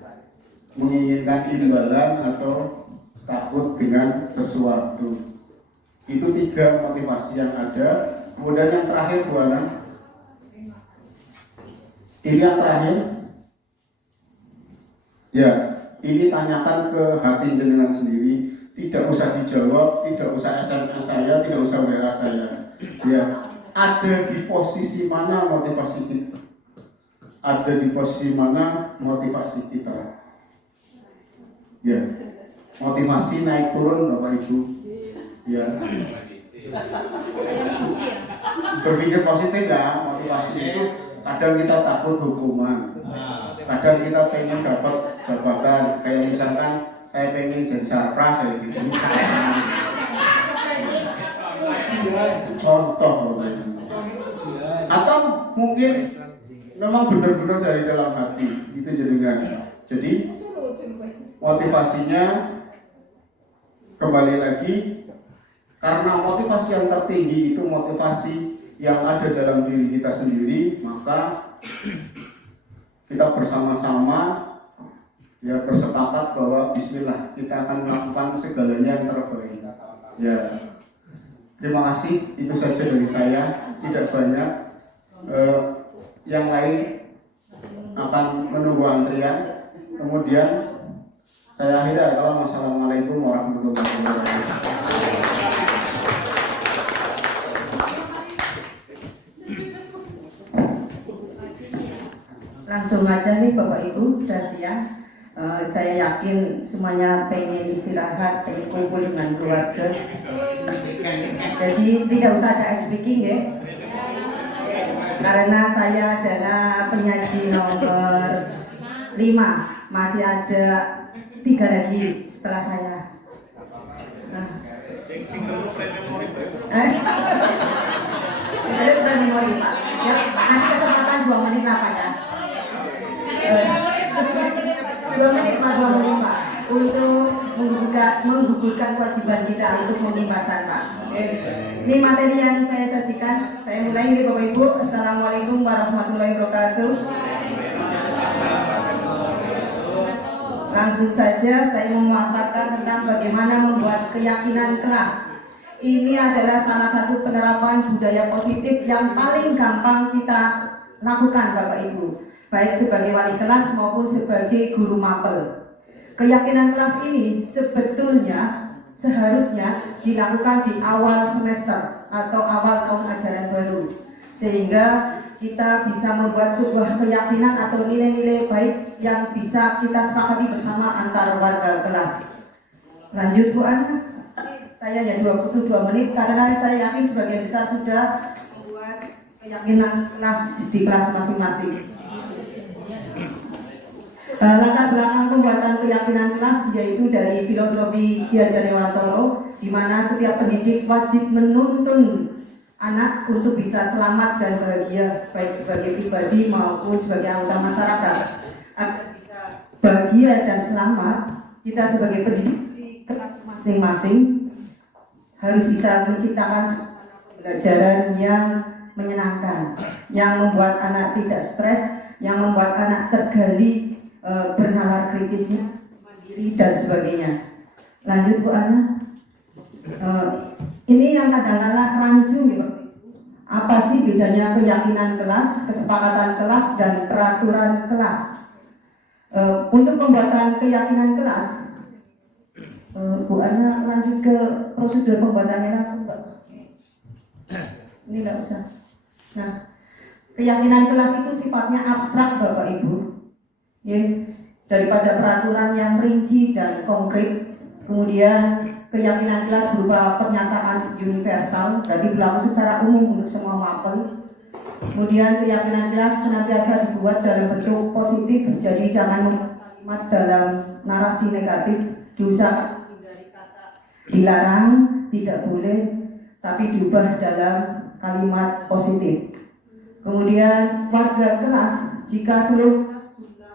menginginkan imbalan atau takut dengan sesuatu. Itu 3 motivasi yang ada. Kemudian yang terakhir Bu Ana, ini yang terakhir. Ya, ini tanyakan ke hati jenengan sendiri. Tidak usah dijawab, tidak usah SMS saya, tidak usah WA saya. Ya, ada di posisi mana motivasi kita? Ada di posisi mana motivasi kita? Ya, motivasi naik turun Bapak Ibu. Ya, berpikir positif ya. Motivasi itu kadang kita takut hukuman, kadang kita pengen dapat jabatan. Kayak misalkan saya pengen jadi sarpras, saya gitu. Contoh, atau mungkin memang benar-benar dari dalam hati itu jenengan. Jadi motivasinya kembali lagi, karena motivasi yang tertinggi itu motivasi yang ada dalam diri kita sendiri, maka kita bersama-sama ya bersepakat bahwa bismillah kita akan melakukan segalanya yang terbaik. Ya, terima kasih, itu saja dari saya, tidak banyak. Yang lain akan menunggu antrian. Kemudian saya akhiri. Wassalamualaikum warahmatullahi wabarakatuh. Langsung aja nih Bapak Ibu, sudah siang. Saya yakin semuanya pengen istirahat, pengen kumpul dengan keluarga. Jadi tidak usah ada speaking ya. Karena saya adalah penyaji nomor 5, masih ada 3 lagi setelah saya. Ada sudah memori Pak. Ya, kasih kesempatan 2 menit lah Pak ya. 2 menit Pak, 2 menit Pak, untuk menggugurkan kewajiban kita untuk menimpasan Pak. Ini materi yang saya saksikan. Saya mulai dari Bapak Ibu. Assalamualaikum warahmatullahi wabarakatuh. Langsung saja saya memaparkan tentang bagaimana membuat keyakinan kelas. Ini adalah salah satu penerapan budaya positif yang paling gampang kita lakukan Bapak Ibu, baik sebagai wali kelas maupun sebagai guru mapel. Keyakinan kelas ini sebetulnya seharusnya dilakukan di awal semester atau awal tahun ajaran baru, sehingga kita bisa membuat sebuah keyakinan atau nilai-nilai baik yang bisa kita sepakati bersama antar warga kelas. Lanjut Bu Ana, saya saya ya 22 menit karena saya yakin sebagian besar sudah membuat keyakinan kelas di kelas masing-masing. Latar belakang pembuatan keyakinan kelas yaitu dari filosofi Ki Hajar Dewantoro, di mana setiap pendidik wajib menuntun anak untuk bisa selamat dan bahagia baik sebagai pribadi maupun sebagai anggota masyarakat. Agar bisa bahagia dan selamat, kita sebagai pendidik di kelas masing-masing harus bisa menciptakan suasana pembelajaran yang menyenangkan, yang membuat anak tidak stres, yang membuat anak tergali bernalar kritisnya, mandiri dan sebagainya. Lanjut Bu Ana. Ini yang kadang-kadang rancu gitu. Apa sih bedanya keyakinan kelas, kesepakatan kelas, dan peraturan kelas? Untuk pembuatan keyakinan kelas, Bu Ana lanjut ke prosedur pembuatannya langsung, Pak. Ini tidak usah. Nah, keyakinan kelas itu sifatnya abstrak, Bapak Ibu. Ya, daripada peraturan yang rinci dan konkret. Kemudian keyakinan kelas berupa pernyataan universal, berarti berlaku secara umum untuk semua mapel. Kemudian keyakinan kelas senantiasa dibuat dalam bentuk positif, jadi jangan membuat kalimat dalam narasi negatif, diusahakan menghindari kata dilarang, tidak boleh, tapi diubah dalam kalimat positif. Kemudian warga kelas, jika seluruh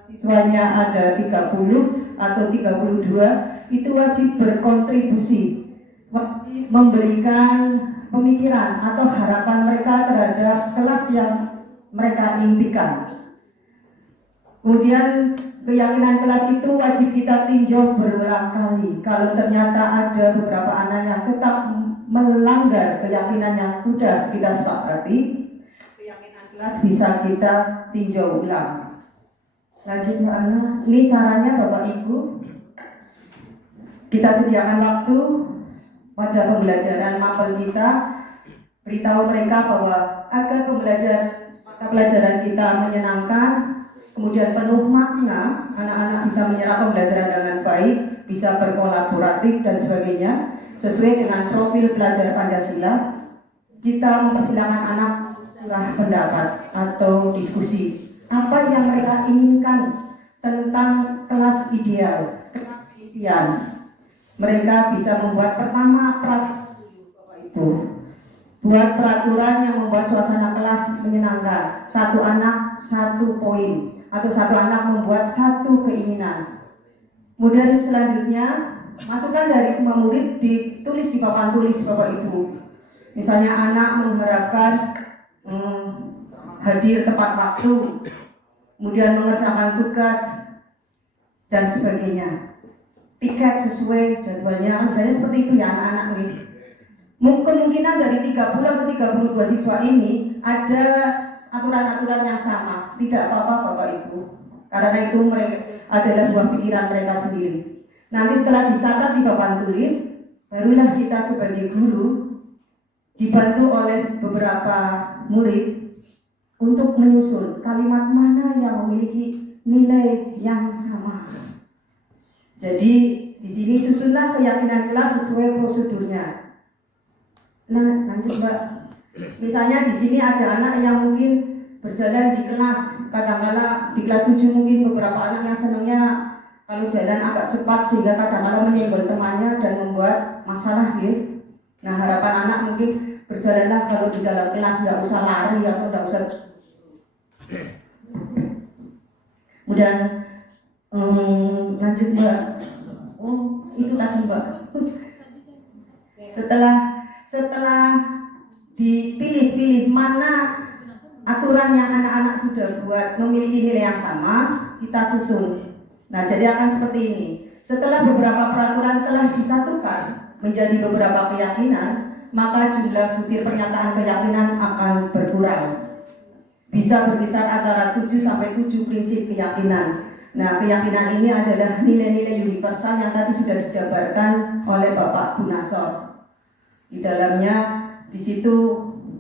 siswanya ada 30 atau 32, itu wajib berkontribusi, wajib memberikan pemikiran atau harapan mereka terhadap kelas yang mereka impikan. Kemudian keyakinan kelas itu wajib kita tinjau berulang kali. Kalau ternyata ada beberapa anak yang tetap melanggar keyakinan yang sudah kita sepakati, keyakinan kelas bisa kita tinjau ulang. Lanjut Mbak Ana, ini caranya Bapak Ibu. Kita sediakan waktu pada pembelajaran mapel kita, beritahu mereka bahwa agar pelajaran kita menyenangkan, kemudian penuh makna, anak-anak bisa menyerap pembelajaran dengan baik, bisa berkolaboratif dan sebagainya, sesuai dengan profil pelajar Pancasila. Kita mempersilahkan anak curah pendapat atau diskusi. Apa yang mereka inginkan tentang kelas ideal, kelas impian. Mereka bisa membuat pertama peraturan, Bapak Ibu. Buat peraturan yang membuat suasana kelas menyenangkan. Satu anak, satu poin. Atau satu anak membuat satu keinginan. Kemudian selanjutnya, masukan dari semua murid ditulis di papan tulis Bapak Ibu. Misalnya anak mengharapkan hadir tepat waktu, kemudian mengerjakan tugas dan sebagainya. Tiket sesuai jadwalnya, misalnya seperti itu ya anak-anak nih. Kemungkinan dari 30 atau 32 siswa ini ada aturan-aturan yang sama. Tidak apa-apa Bapak Ibu, karena itu mereka adalah buah pikiran mereka sendiri. Nanti setelah dicatat di papan tulis, barulah kita sebagai guru dibantu oleh beberapa murid untuk menyusun kalimat mana yang memiliki nilai yang sama. Jadi di sini susunlah keyakinan kelas sesuai prosedurnya. Nah, lanjut Mbak. Misalnya di sini ada anak yang mungkin berjalan di kelas, kadang-kala di kelas 7 mungkin beberapa anak yang senangnya kalau jalan agak cepat sehingga kadang-kala menyenggol temannya dan membuat masalah gitu. Nah, harapan anak mungkin berjalanlah kalau di dalam kelas nggak usah lari atau nggak usah. Kemudian lanjut Mbak. Oh, itu tadi Mbak. Setelah dipilih-pilih mana aturan yang anak-anak sudah buat memiliki nilai yang sama, kita susun. Nah, jadi akan seperti ini. Setelah beberapa peraturan telah disatukan menjadi beberapa keyakinan, maka jumlah butir pernyataan keyakinan akan berkurang. Bisa berkisar antara 7 sampai 7 prinsip keyakinan. Nah, keyakinan ini adalah nilai-nilai universal yang tadi sudah dijabarkan oleh Bapak Bu Nasor. Di dalamnya, di situ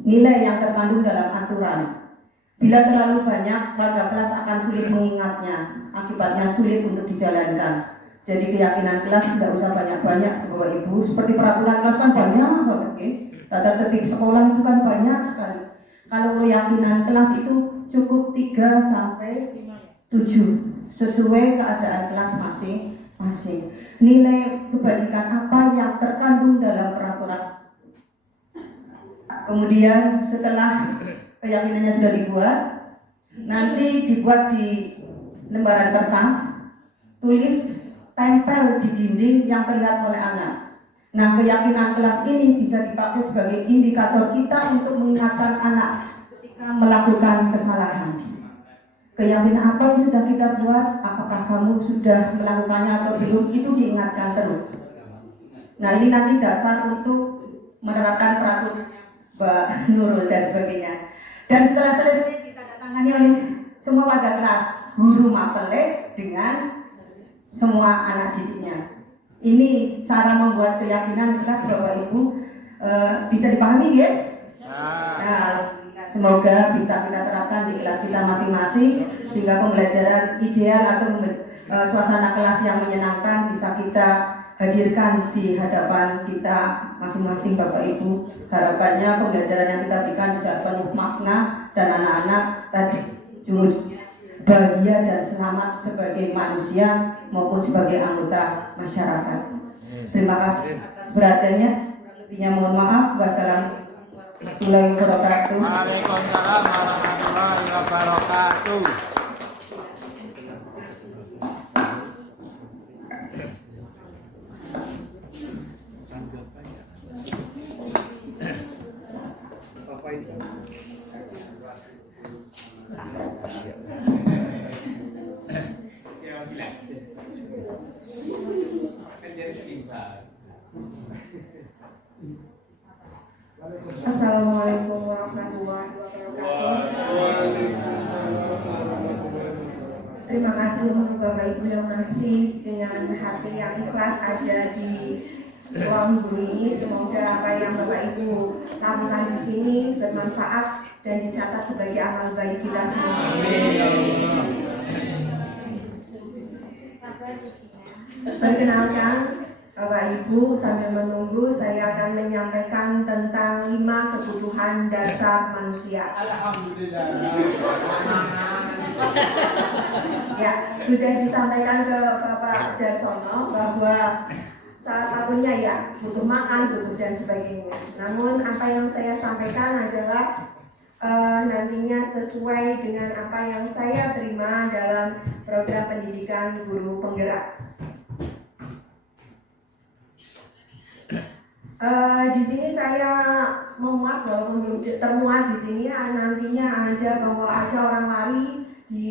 nilai yang terkandung dalam aturan. Bila terlalu banyak, warga kelas akan sulit mengingatnya, akibatnya sulit untuk dijalankan. Jadi keyakinan kelas tidak usah banyak-banyak Bapak Ibu. Seperti peraturan kelas kan banyak Bapak Ibu. Data tertib sekolah itu kan banyak sekali. Kalau keyakinan kelas itu cukup 3 sampai 7 sesuai keadaan kelas masing-masing. Nilai kebajikan apa yang terkandung dalam peraturan. Kemudian setelah keyakinannya sudah dibuat, nanti dibuat di lembaran kertas, tulis, tempel di dinding yang terlihat oleh anak. Nah, keyakinan kelas ini bisa dipakai sebagai indikator kita untuk mengingatkan anak ketika melakukan kesalahan. Keyakinan apa yang sudah kita buat, apakah kamu sudah melakukannya atau belum, itu diingatkan terus. Nah, ini nanti dasar untuk menerapkan peraturan Mbak Nurul dan sebagainya. Dan setelah selesai kita datangani oleh semua warga kelas, guru mapelek dengan semua anak didiknya. Ini cara membuat keyakinan kelas Bapak Ibu bisa dipahami ya? Nah, semoga bisa kita terapkan di kelas kita masing-masing sehingga pembelajaran ideal atau suasana kelas yang menyenangkan bisa kita hadirkan di hadapan kita masing-masing Bapak Ibu. Harapannya pembelajaran yang kita berikan bisa penuh makna dan anak-anak tadi bahagia dan selamat sebagai manusia maupun sebagai anggota masyarakat. Terima kasih atas perhatiannya. Lebihnya mohon maaf. Wassalamualaikum warahmatullahi wabarakatuh. Waalaikumsalam warahmatullahi wabarakatuh. Assalamualaikum warahmatullahi wabarakatuh. Terima kasih untuk Bapak Ibu yang masih dengan hati yang ikhlas ada di ruang guru ini. Semoga apa yang Bapak Ibu lakukan di sini bermanfaat dan dicatat sebagai amal baik kita semua. Perkenalkan Bapak Ibu, sambil menunggu saya akan menyampaikan tentang 5 kebutuhan dasar manusia. Alhamdulillah. Ya, sudah disampaikan ke Bapak Darsono bahwa salah satunya ya butuh makan, butuh dan sebagainya. Namun apa yang saya sampaikan adalah nantinya sesuai dengan apa yang saya terima dalam program pendidikan guru penggerak. Di sini saya memuat walaupun belum termuat di sini nantinya ada bahwa ada orang lari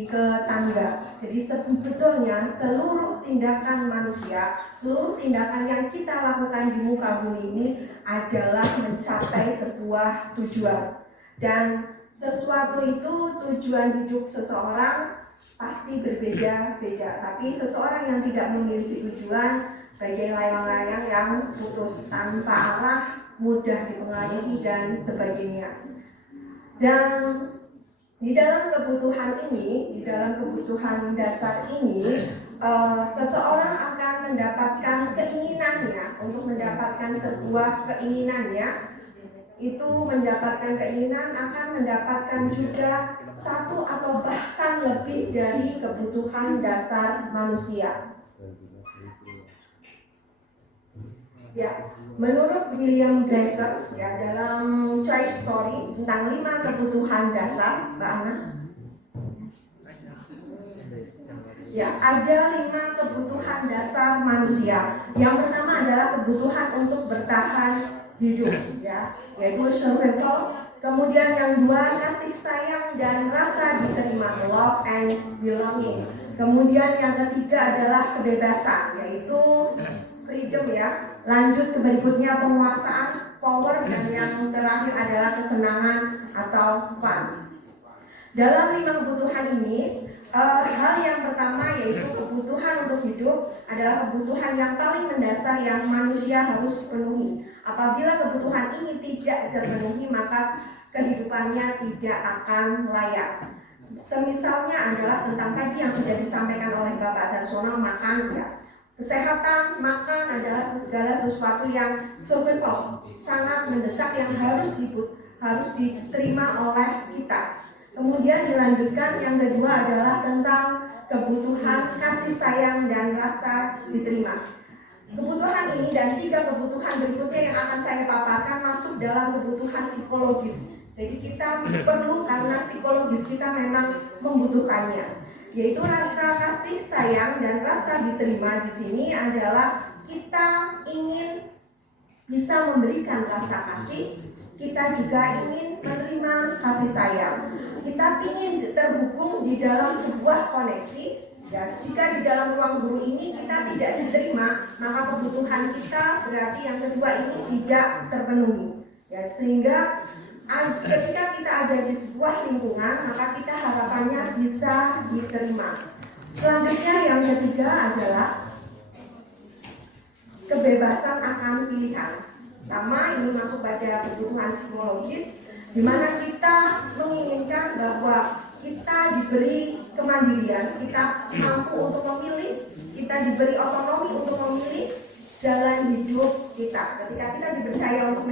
ke tangga. Jadi sebetulnya seluruh tindakan manusia, seluruh tindakan yang kita lakukan di muka bumi ini adalah mencapai sebuah tujuan. Dan sesuatu itu tujuan hidup seseorang pasti berbeda-beda. Tapi seseorang yang tidak memiliki tujuan bagai layang-layang yang putus tanpa arah, mudah dipengaruhi dan sebagainya. Dan di dalam kebutuhan ini, di dalam kebutuhan dasar ini, seseorang akan mendapatkan keinginannya. Untuk mendapatkan sebuah keinginannya, itu mendapatkan keinginan akan mendapatkan juga satu atau bahkan lebih dari kebutuhan dasar manusia. Ya, menurut William Glasser ya dalam Choice Story tentang 5 kebutuhan dasar, Mbak Ana. Ya, ada 5 kebutuhan dasar manusia. Yang pertama adalah kebutuhan untuk bertahan hidup, ya, yaitu survival. Kemudian yang 2 kasih sayang dan rasa diterima, love and belonging. Kemudian yang ketiga adalah kebebasan, yaitu freedom ya. Lanjut ke berikutnya penguasaan, power, dan yang terakhir adalah kesenangan atau fun. Dalam 5 kebutuhan ini, hal yang pertama yaitu kebutuhan untuk hidup adalah kebutuhan yang paling mendasar yang manusia harus penuhi. Apabila kebutuhan ini tidak terpenuhi, maka kehidupannya tidak akan layak. Semisalnya adalah tentang tadi yang sudah disampaikan oleh Bapak Darsono, makan ya. Kesehatan, makan adalah segala sesuatu yang survival, sangat mendesak yang harus diterima oleh kita. Kemudian dilanjutkan yang kedua adalah tentang kebutuhan kasih sayang dan rasa diterima. Kebutuhan ini dan 3 kebutuhan berikutnya yang akan saya paparkan masuk dalam kebutuhan psikologis. Jadi kita perlu karena psikologis kita memang membutuhkannya. Yaitu rasa kasih sayang dan rasa diterima di sini adalah kita ingin bisa memberikan rasa kasih, kita juga ingin menerima kasih sayang. Kita ingin terhubung di dalam sebuah koneksi. Ya, jika di dalam ruang guru ini kita tidak diterima, maka kebutuhan kita berarti yang kedua ini tidak terpenuhi. Ya, sehingga ketika kita ada di sebuah lingkungan, maka kita harapannya bisa diterima. Selanjutnya yang ketiga adalah kebebasan akan pilihan. Sama, ini masuk pada kebutuhan psikologis, di mana kita menginginkan bahwa kita diberi kemandirian, kita mampu untuk memilih, kita diberi otonomi untuk memilih jalan hidup kita. Ketika kita dipercaya untuk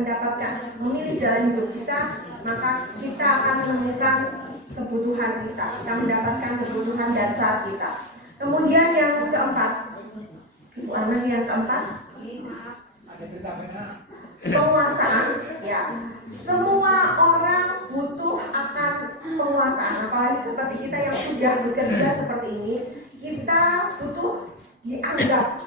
memilih jalan hidup kita, maka kita akan menemukan kebutuhan kita mendapatkan kebutuhan dasar kita. Kemudian yang keempat, penguasaan. Ya, semua orang butuh akan penguasaan. Apalagi seperti kita yang sudah bekerja seperti ini, kita butuh dianggap,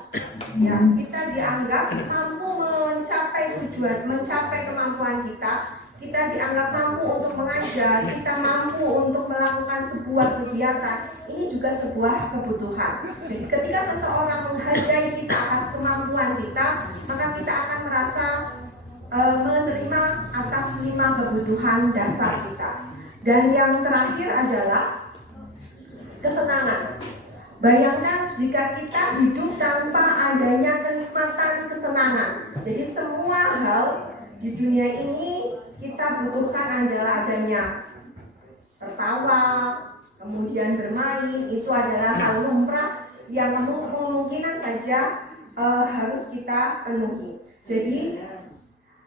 ya, kita dianggap mampu mencapai tujuan, mencapai kemampuan kita. Kita dianggap mampu untuk mengajar, kita mampu untuk melakukan sebuah kegiatan. Ini juga sebuah kebutuhan. Jadi ketika seseorang menghargai kita atas kemampuan kita, maka kita akan merasa menerima atas 5 kebutuhan dasar kita. Dan yang terakhir adalah kesenangan. Bayangkan jika kita hidup tanpa adanya kenikmatan kesenangan. Jadi semua hal di dunia ini kita butuhkan adalah adanya tertawa, kemudian bermain. Itu adalah hal lumrah yang kemungkinan saja harus kita penuhi. Jadi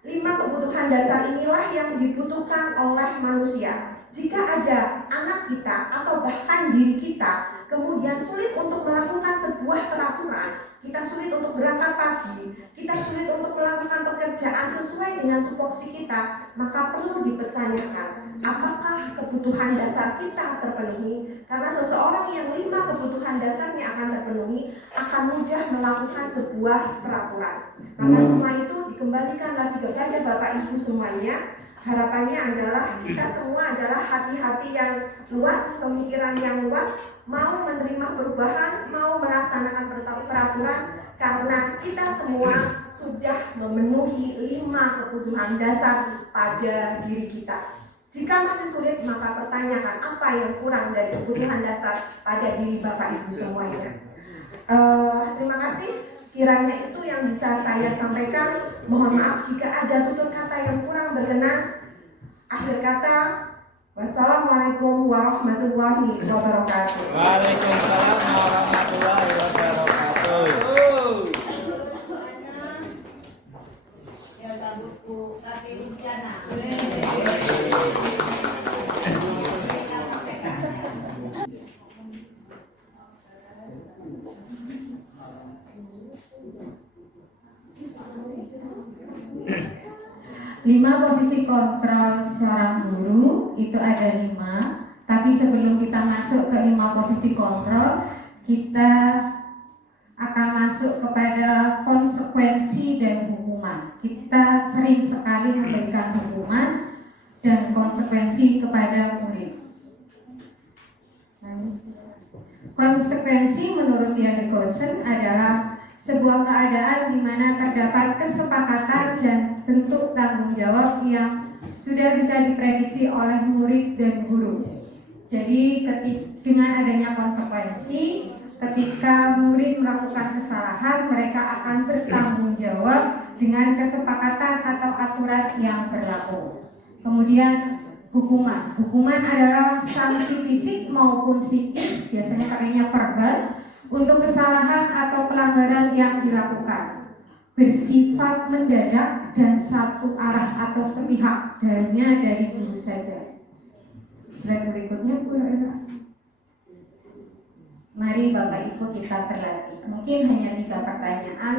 5 kebutuhan dasar inilah yang dibutuhkan oleh manusia. Jika ada anak kita atau bahkan diri kita kemudian sulit untuk melakukan sebuah peraturan, kita sulit untuk berangkat pagi, kita sulit untuk melakukan pekerjaan sesuai dengan tupoksi kita, maka perlu dipertanyakan apakah kebutuhan dasar kita terpenuhi. Karena seseorang yang 5 kebutuhan dasarnya akan terpenuhi akan mudah melakukan sebuah peraturan. Maka semua itu dikembalikan lagi kepada Bapak Ibu semuanya. Harapannya adalah kita semua adalah hati-hati yang luas, pemikiran yang luas, mau menerima perubahan, mau melaksanakan peraturan, karena kita semua sudah memenuhi 5 kebutuhan dasar pada diri kita. Jika masih sulit, maka pertanyakan apa yang kurang dari kebutuhan dasar pada diri Bapak Ibu semuanya. Terima kasih. Kiranya itu yang bisa saya sampaikan. Mohon maaf jika ada tutur kata yang kurang berkenan. Akhir kata, wassalamualaikum warahmatullahi wabarakatuh. Waalaikumsalam warahmatullahi wabarakatuh. Ya, sambut Bu Kati Luciana. 5 posisi kontrol seorang guru itu ada 5. Tapi sebelum kita masuk ke 5 posisi kontrol, kita akan masuk kepada konsekuensi dan hukuman. Kita sering sekali memberikan hukuman dan konsekuensi kepada murid. Konsekuensi menurut Jan de Goosen adalah sebuah keadaan di mana terdapat kesepakatan dan bentuk tanggung jawab yang sudah bisa diprediksi oleh murid dan guru. Jadi dengan adanya konsekuensi, ketika murid melakukan kesalahan, mereka akan bertanggung jawab dengan kesepakatan atau aturan yang berlaku. Kemudian hukuman. Hukuman adalah sanksi fisik maupun psikis, biasanya pakainya verbal, untuk kesalahan atau pelanggaran yang dilakukan bersifat mendadak dan satu arah atau sepihak hanya dari guru saja. Slide berikutnya, Bu Ella. Mari Bapak Ibu kita berlatih. Mungkin hanya 3 pertanyaan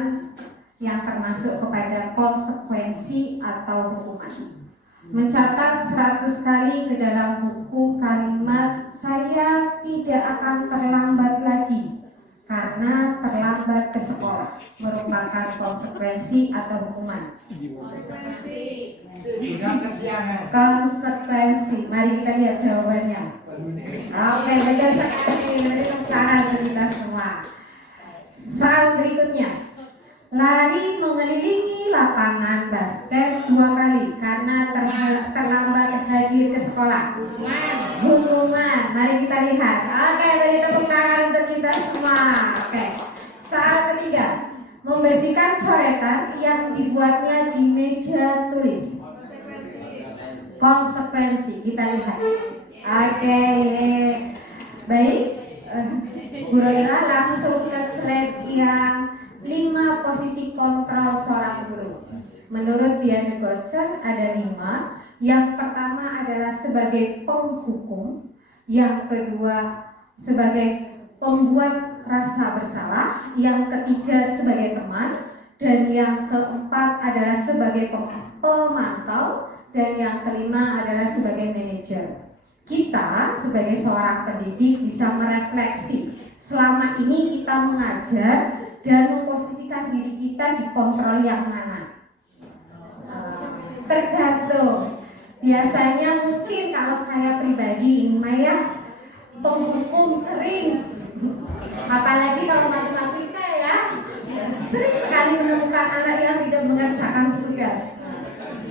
yang termasuk kepada konsekuensi atau hukuman. Mencatat 100 kali ke dalam buku kalimat "Saya tidak akan terlambat lagi karena terlambat ke sekolah" merupakan konsekuensi atau hukuman. Konsekuensi. Mari kita lihat jawabannya. Oke, benar sekali. Dari usaha kita semua. Soal berikutnya. Lari mengelilingi lapangan basket 2 kali karena terlambat hadir ke sekolah. Hukuman. Mari kita lihat. Oke, beri tepuk tangan untuk kita semua. Oke. Soal ketiga. Membersihkan coretan yang dibuatnya di meja tulis. Konsekuensi. Kita lihat. Oke. Baik. Bu Roila langsung ke slide yang 5 posisi kontrol seorang guru. Menurut Diana Gosser ada 5. Yang pertama adalah sebagai penghukum, yang kedua sebagai pembuat rasa bersalah, yang ketiga sebagai teman, dan yang keempat adalah sebagai pemantau, dan yang kelima adalah sebagai manajer. Kita sebagai seorang pendidik bisa merefleksi selama ini kita mengajar dan memposisikan diri kita di kontrol yang mana. Tergantung. Biasanya mungkin kalau saya pribadi ini Maya penghukum sering, apalagi kalau matematika ya, sering sekali menemukan anak yang tidak mengerjakan tugas,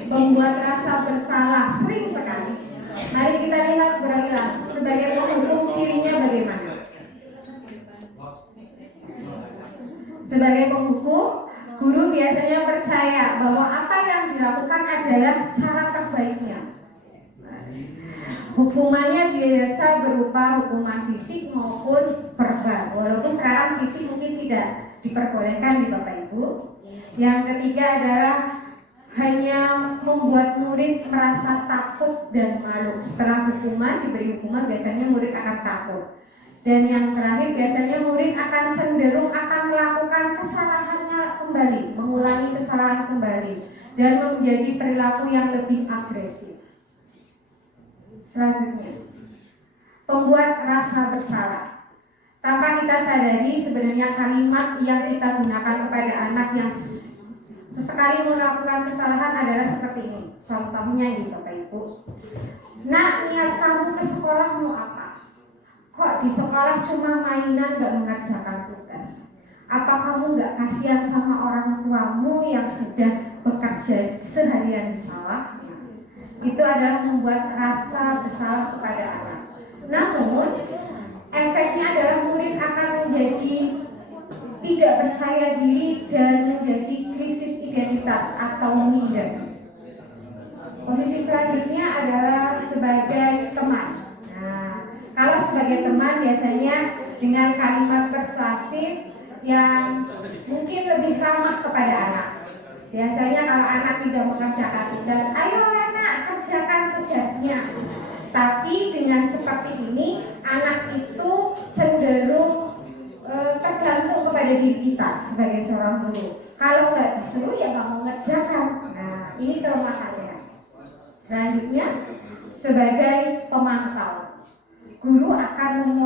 membuat rasa bersalah, sering sekali. Mari kita lihat berulang sebagai penghukum cirinya bagaimana. Sebagai penghukum, guru biasanya percaya bahwa apa yang dilakukan adalah cara terbaiknya. Hukumannya biasa berupa hukuman fisik maupun verbal. Walaupun sekarang fisik mungkin tidak diperbolehkan di Bapak Ibu. Yang ketiga adalah hanya membuat murid merasa takut dan malu. Setelah diberi hukuman biasanya murid akan takut. Dan yang terakhir biasanya murid akan cenderung akan melakukan kesalahannya kembali, mengulangi kesalahan kembali, dan menjadi perilaku yang lebih agresif. Selanjutnya, pembuat rasa bersalah. Tanpa kita sadari sebenarnya kalimat yang kita gunakan kepada anak yang sesekali melakukan kesalahan adalah seperti ini. Contohnya ini Bapak Ibu. Nak, niat kamu ke sekolah mau apa? Kok di sekolah cuma mainan gak mengerjakan tugas? Apa kamu gak kasihan sama orang tuamu yang sudah bekerja seharian di sawah? Itu adalah membuat rasa bersalah kepada anak. Namun efeknya adalah murid akan menjadi tidak percaya diri dan menjadi krisis identitas atau minder. Posisi selanjutnya adalah sebagai teman. Kalau sebagai teman biasanya dengan kalimat persuasif yang mungkin lebih ramah kepada anak. Biasanya kalau anak tidak mengerjakan tugas, ayo anak kerjakan tugasnya. Tapi dengan seperti ini anak itu cenderung tergantung kepada diri kita sebagai seorang guru. Kalau nggak disuruh ya nggak mau ngerjakan. Nah ini kelemahannya. Selanjutnya sebagai pemantau. Guru akan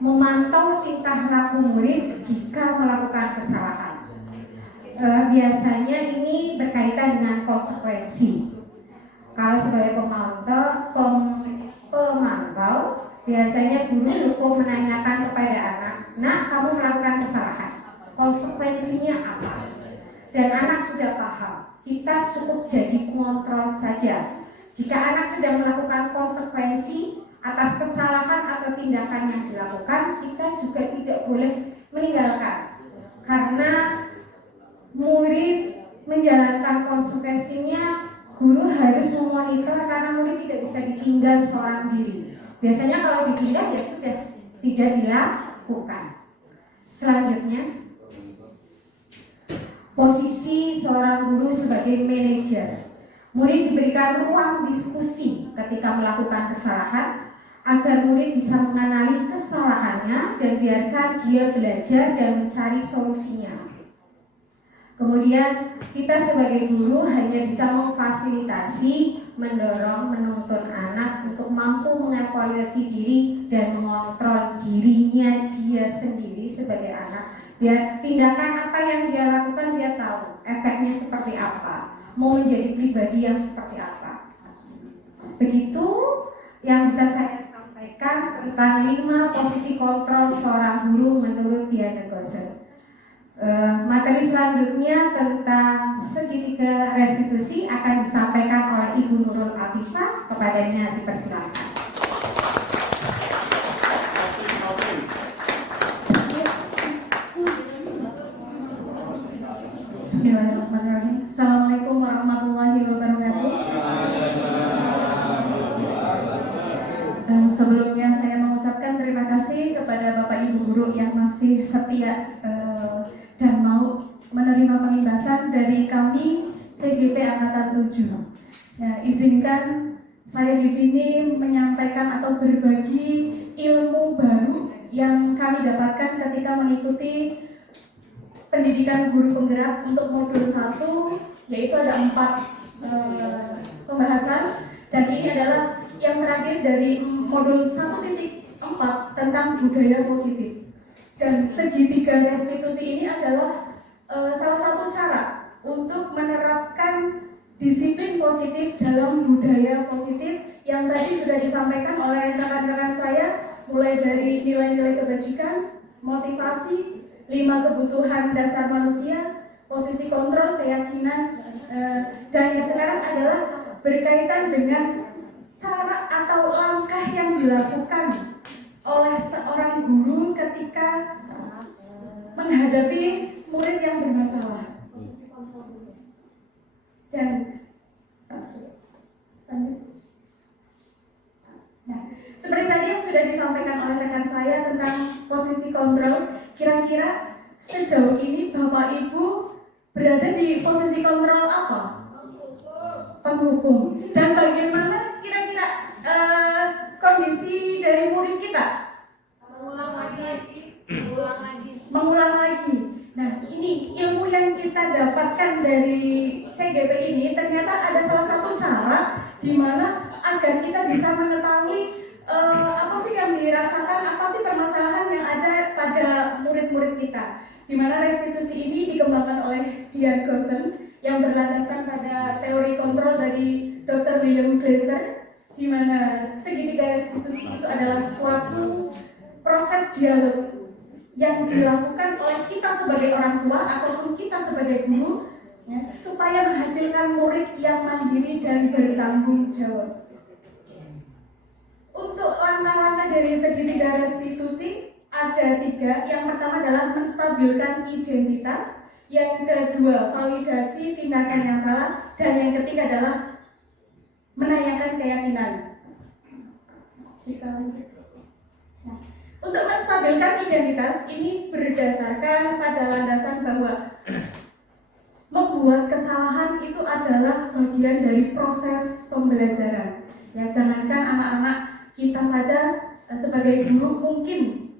memantau tingkah laku murid jika melakukan kesalahan. Biasanya ini berkaitan dengan konsekuensi. Kalau sebagai pemantau, biasanya guru cukup menanyakan kepada anak, "Nak, kamu melakukan kesalahan, konsekuensinya apa?" Dan anak sudah paham. Kita cukup jadi kontrol saja. Jika anak sudah melakukan konsekuensi atas kesalahan atau tindakan yang dilakukan, kita juga tidak boleh meninggalkan. Karena murid menjalankan konsekuensinya, guru harus memonitor karena murid tidak bisa ditinggal seorang diri. Biasanya kalau ditinggal ya sudah tidak lakukan. Selanjutnya, posisi seorang guru sebagai manajer. Murid diberikan ruang diskusi ketika melakukan kesalahan agar murid bisa mengenali kesalahannya dan biarkan dia belajar dan mencari solusinya. Kemudian kita sebagai guru hanya bisa memfasilitasi, mendorong, menuntun anak untuk mampu mengevaluasi diri dan mengontrol dirinya dia sendiri sebagai anak. Biar tindakan apa yang dia lakukan dia tahu efeknya seperti apa, mau menjadi pribadi yang seperti apa. Begitu yang bisa saya sampaikan tentang 5 posisi kontrol seorang guru menurut Diana Gosen. Materi selanjutnya tentang segitiga restitusi akan disampaikan oleh Ibu Nurul Afifah. Kepadanya dipersilakan. Bismillahirrahmanirrahim. Assalamualaikum warahmatullahi wabarakatuh. Sebelumnya saya mengucapkan terima kasih kepada Bapak Ibu guru yang masih setia dan mau menerima pengimbasan dari kami CGP Angkatan 7. Ya, izinkan saya di sini menyampaikan atau berbagi ilmu baru yang kami dapatkan ketika mengikuti pendidikan guru penggerak untuk modul 1, yaitu ada 4 pembahasan, dan ini adalah yang terakhir dari modul 1.4 tentang budaya positif. Dan segitiga restitusi ini adalah salah satu cara untuk menerapkan disiplin positif dalam budaya positif yang tadi sudah disampaikan oleh rekan-rekan saya, mulai dari nilai-nilai kebajikan, motivasi, 5 kebutuhan dasar manusia, posisi kontrol, keyakinan, dan yang sekarang adalah berkaitan dengan cara atau langkah yang dilakukan oleh seorang guru ketika menghadapi murid yang bermasalah. Dan seperti tadi yang sudah disampaikan oleh rekan saya tentang posisi kontrol, kira-kira sejauh ini Bapak Ibu berada di posisi kontrol apa? Penghukum. Dan bagaimana kira-kira kondisi dari murid kita? Mengulang lagi. Nah, ini ilmu yang kita dapatkan dari CGP ini ternyata ada salah satu cara di mana agar kita bisa mengetahui apa sih yang dirasakan, apa sih permasalahan yang ada pada murid-murid kita. Di mana restitusi ini dikembangkan oleh Diana Gosen yang berlandaskan pada teori kontrol dari Dr. William Glasser, di mana segitiga restitusi itu adalah suatu proses dialog yang dilakukan oleh kita sebagai orang tua ataupun kita sebagai guru, ya, supaya menghasilkan murid yang mandiri dan bertanggung jawab. Untuk langkah-langkah dari segitiga restitusi ada 3. Yang pertama adalah menstabilkan identitas, yang kedua validasi tindakan yang salah, dan yang ketiga adalah menanyakan keyakinan. Nah, untuk menstabilkan identitas ini berdasarkan pada landasan bahwa membuat kesalahan itu adalah bagian dari proses pembelajaran. Ya, jangankan anak-anak, kita saja sebagai guru mungkin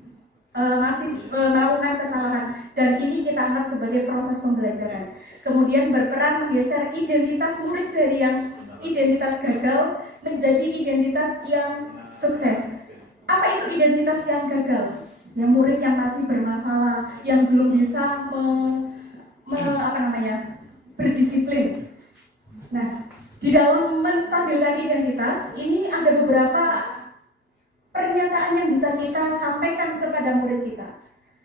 masih melakukan kesalahan, dan ini kita anggap sebagai proses pembelajaran. Kemudian berperan menggeser identitas murid dari yang identitas gagal menjadi identitas yang sukses. Apa itu identitas yang gagal? Yang murid yang masih bermasalah, yang belum bisa berdisiplin. Nah, di dalam menstabilkan identitas ini ada beberapa pernyataan yang bisa kita sampaikan kepada murid kita,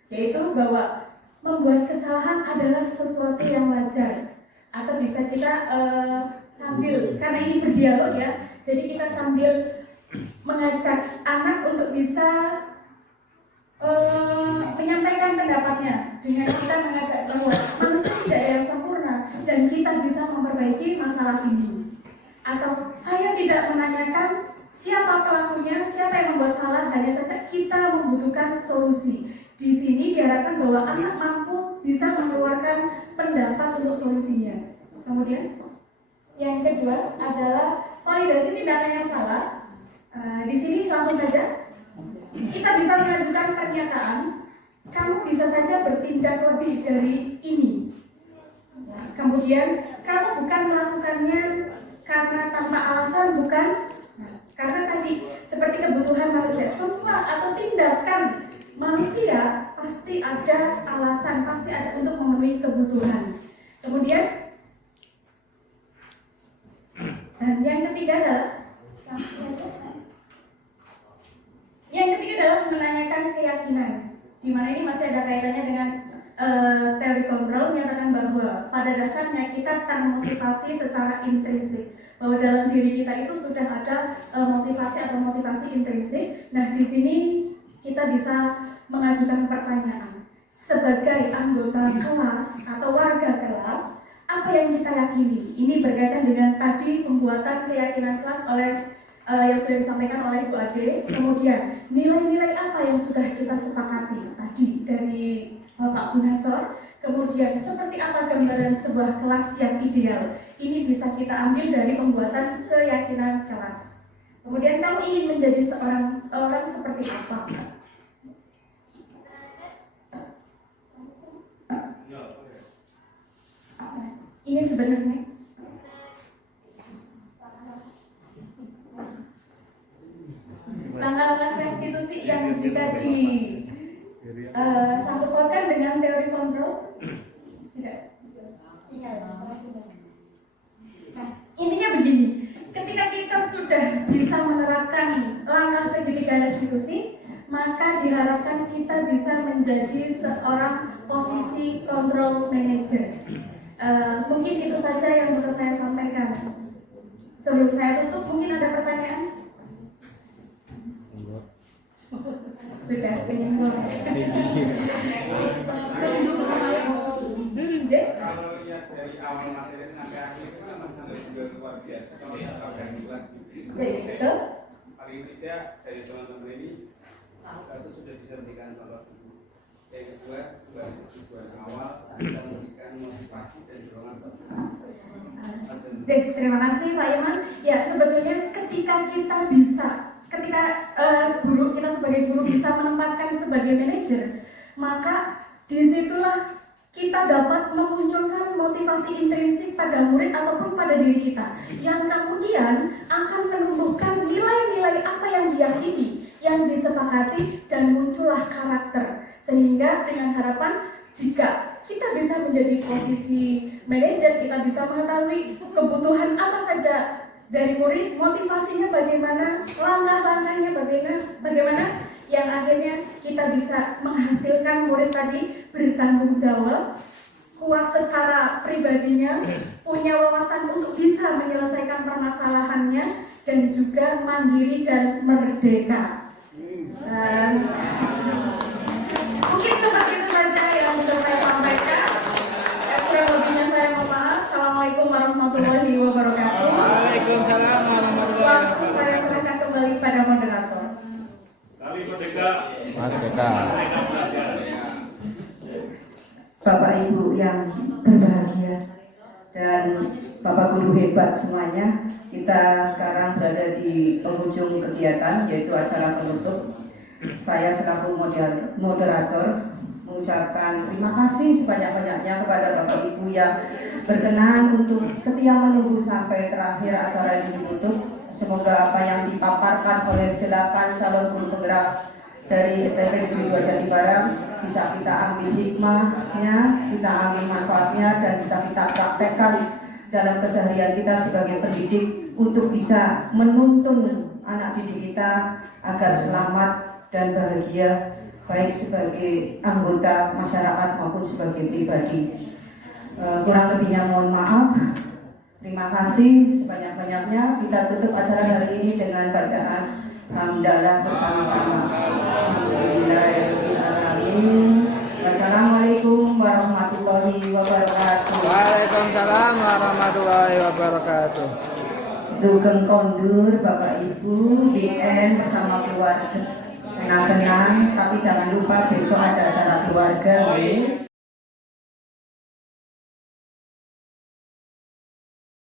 yaitu bahwa membuat kesalahan adalah sesuatu yang wajar, atau bisa kita sambil, karena ini berdialog ya, jadi kita sambil mengajak anak untuk bisa menyampaikan pendapatnya dengan kita mengajak bahwa manusia tidak ada yang sempurna dan kita bisa memperbaiki masalah ini. Atau saya tidak menanyakan siapa pelakunya, siapa yang membuat salah, hanya saja kita membutuhkan solusi. Di sini diharapkan bahwa anak mampu bisa mengeluarkan pendapat untuk solusinya. Kemudian yang kedua adalah validasi tindakan yang salah. Di sini langsung saja kita bisa mengajukan pernyataan, kamu bisa saja bertindak lebih dari ini. Kemudian kamu bukan melakukannya karena tanpa alasan, bukan karena tadi seperti kebutuhan manusia, semua atau tindakan manusia pasti ada alasan, pasti ada untuk memenuhi kebutuhan. Kemudian dan yang ketiga adalah menanyakan keyakinan, di mana ini masih ada kaitannya dengan teori kontrol, menyatakan bahwa pada dasarnya kita termotivasi secara intrinsik, bahwa dalam diri kita itu sudah ada motivasi atau motivasi intrinsik. Nah, di sini kita bisa mengajukan pertanyaan sebagai anggota kelas atau warga kelas, apa yang kita yakini. Ini berkaitan dengan tadi pembuatan keyakinan kelas oleh yang sudah disampaikan oleh Bu Ade. Kemudian nilai-nilai apa yang sudah kita sepakati tadi dari Pak Bunasor. Kemudian seperti apa gambaran sebuah kelas yang ideal. Ini bisa kita ambil dari pembuatan keyakinan kelas. Kemudian kamu ingin menjadi seorang orang seperti apa? Ini sebenarnya langkah-langkah restitusi yang jika sangkut pautkan dengan teori kontrol tidak. Nah, intinya begini, ketika kita sudah bisa menerapkan langkah segitiga restitusi, maka diharapkan kita bisa menjadi seorang posisi control manager. Mungkin itu saja yang bisa saya sampaikan. Sebelum saya tutup, mungkin ada pertanyaan? Sudah pengen Kalau lihat dari awal materi sampai akhir itu memang juga luar biasa. Kalau kita yang jelas gitu. Paling tidak dari teman-teman ini satu sudah bisa memberikan contoh. Yang kedua, tujuan awal bisa memberikan motivasi dan dorongan. Jadi terima kasih Pak Iman. Ya, sebetulnya ketika kita bisa, guru kita sebagai guru bisa menempatkan sebagai manajer, maka disitulah kita dapat memunculkan motivasi intrinsik pada murid ataupun pada diri kita, yang kemudian akan menumbuhkan nilai-nilai apa yang diyakini, yang disepakati, dan muncullah karakter. Sehingga dengan harapan jika kita bisa menjadi posisi manajer, kita bisa mengetahui kebutuhan apa saja dari murid, motivasinya bagaimana, langkah-langkahnya bagaimana, yang akhirnya kita bisa menghasilkan murid tadi bertanggung jawab, kuat secara pribadinya, punya wawasan untuk bisa menyelesaikan permasalahannya, dan juga mandiri dan merdeka. Mungkin seperti itu saja yang bisa saya sampaikan. Kurang lebihnya saya mohon maaf. Assalamualaikum warahmatullahi wabarakatuh. Waalaikumsalam warahmatullahi Waktu saya serahkan kembali pada moderator. Kami merdeka. Bapak Ibu yang berbahagia dan Bapak Guru hebat semuanya, kita sekarang berada di penghujung kegiatan, yaitu acara penutup. Saya selaku moderator mengucapkan terima kasih sebanyak-banyaknya kepada Bapak Ibu yang berkenan untuk setia menunggu sampai terakhir acara ini ditutup. Semoga apa yang dipaparkan oleh 8 calon guru penggerak dari SMP Negeri 2 Jatibarang bisa kita ambil hikmahnya, kita ambil manfaatnya, dan bisa kita praktekkan dalam keseharian kita sebagai pendidik untuk bisa menuntun anak didik kita agar selamat dan bahagia, baik sebagai anggota masyarakat maupun sebagai pribadi. Kurang lebihnya mohon maaf. Terima kasih sebanyak-banyaknya. Kita tutup acara hari ini dengan bacaan hamdalah bersama-sama. Alhamdulillahirrahmanirrahim. Wassalamualaikum warahmatullahi wabarakatuh. Waalaikumsalam warahmatullahi wabarakatuh. Sugeng kondur Bapak Ibu. Ibu, weekend bersama keluarga. Senang-senang, tapi jangan lupa besok ada acara keluarga.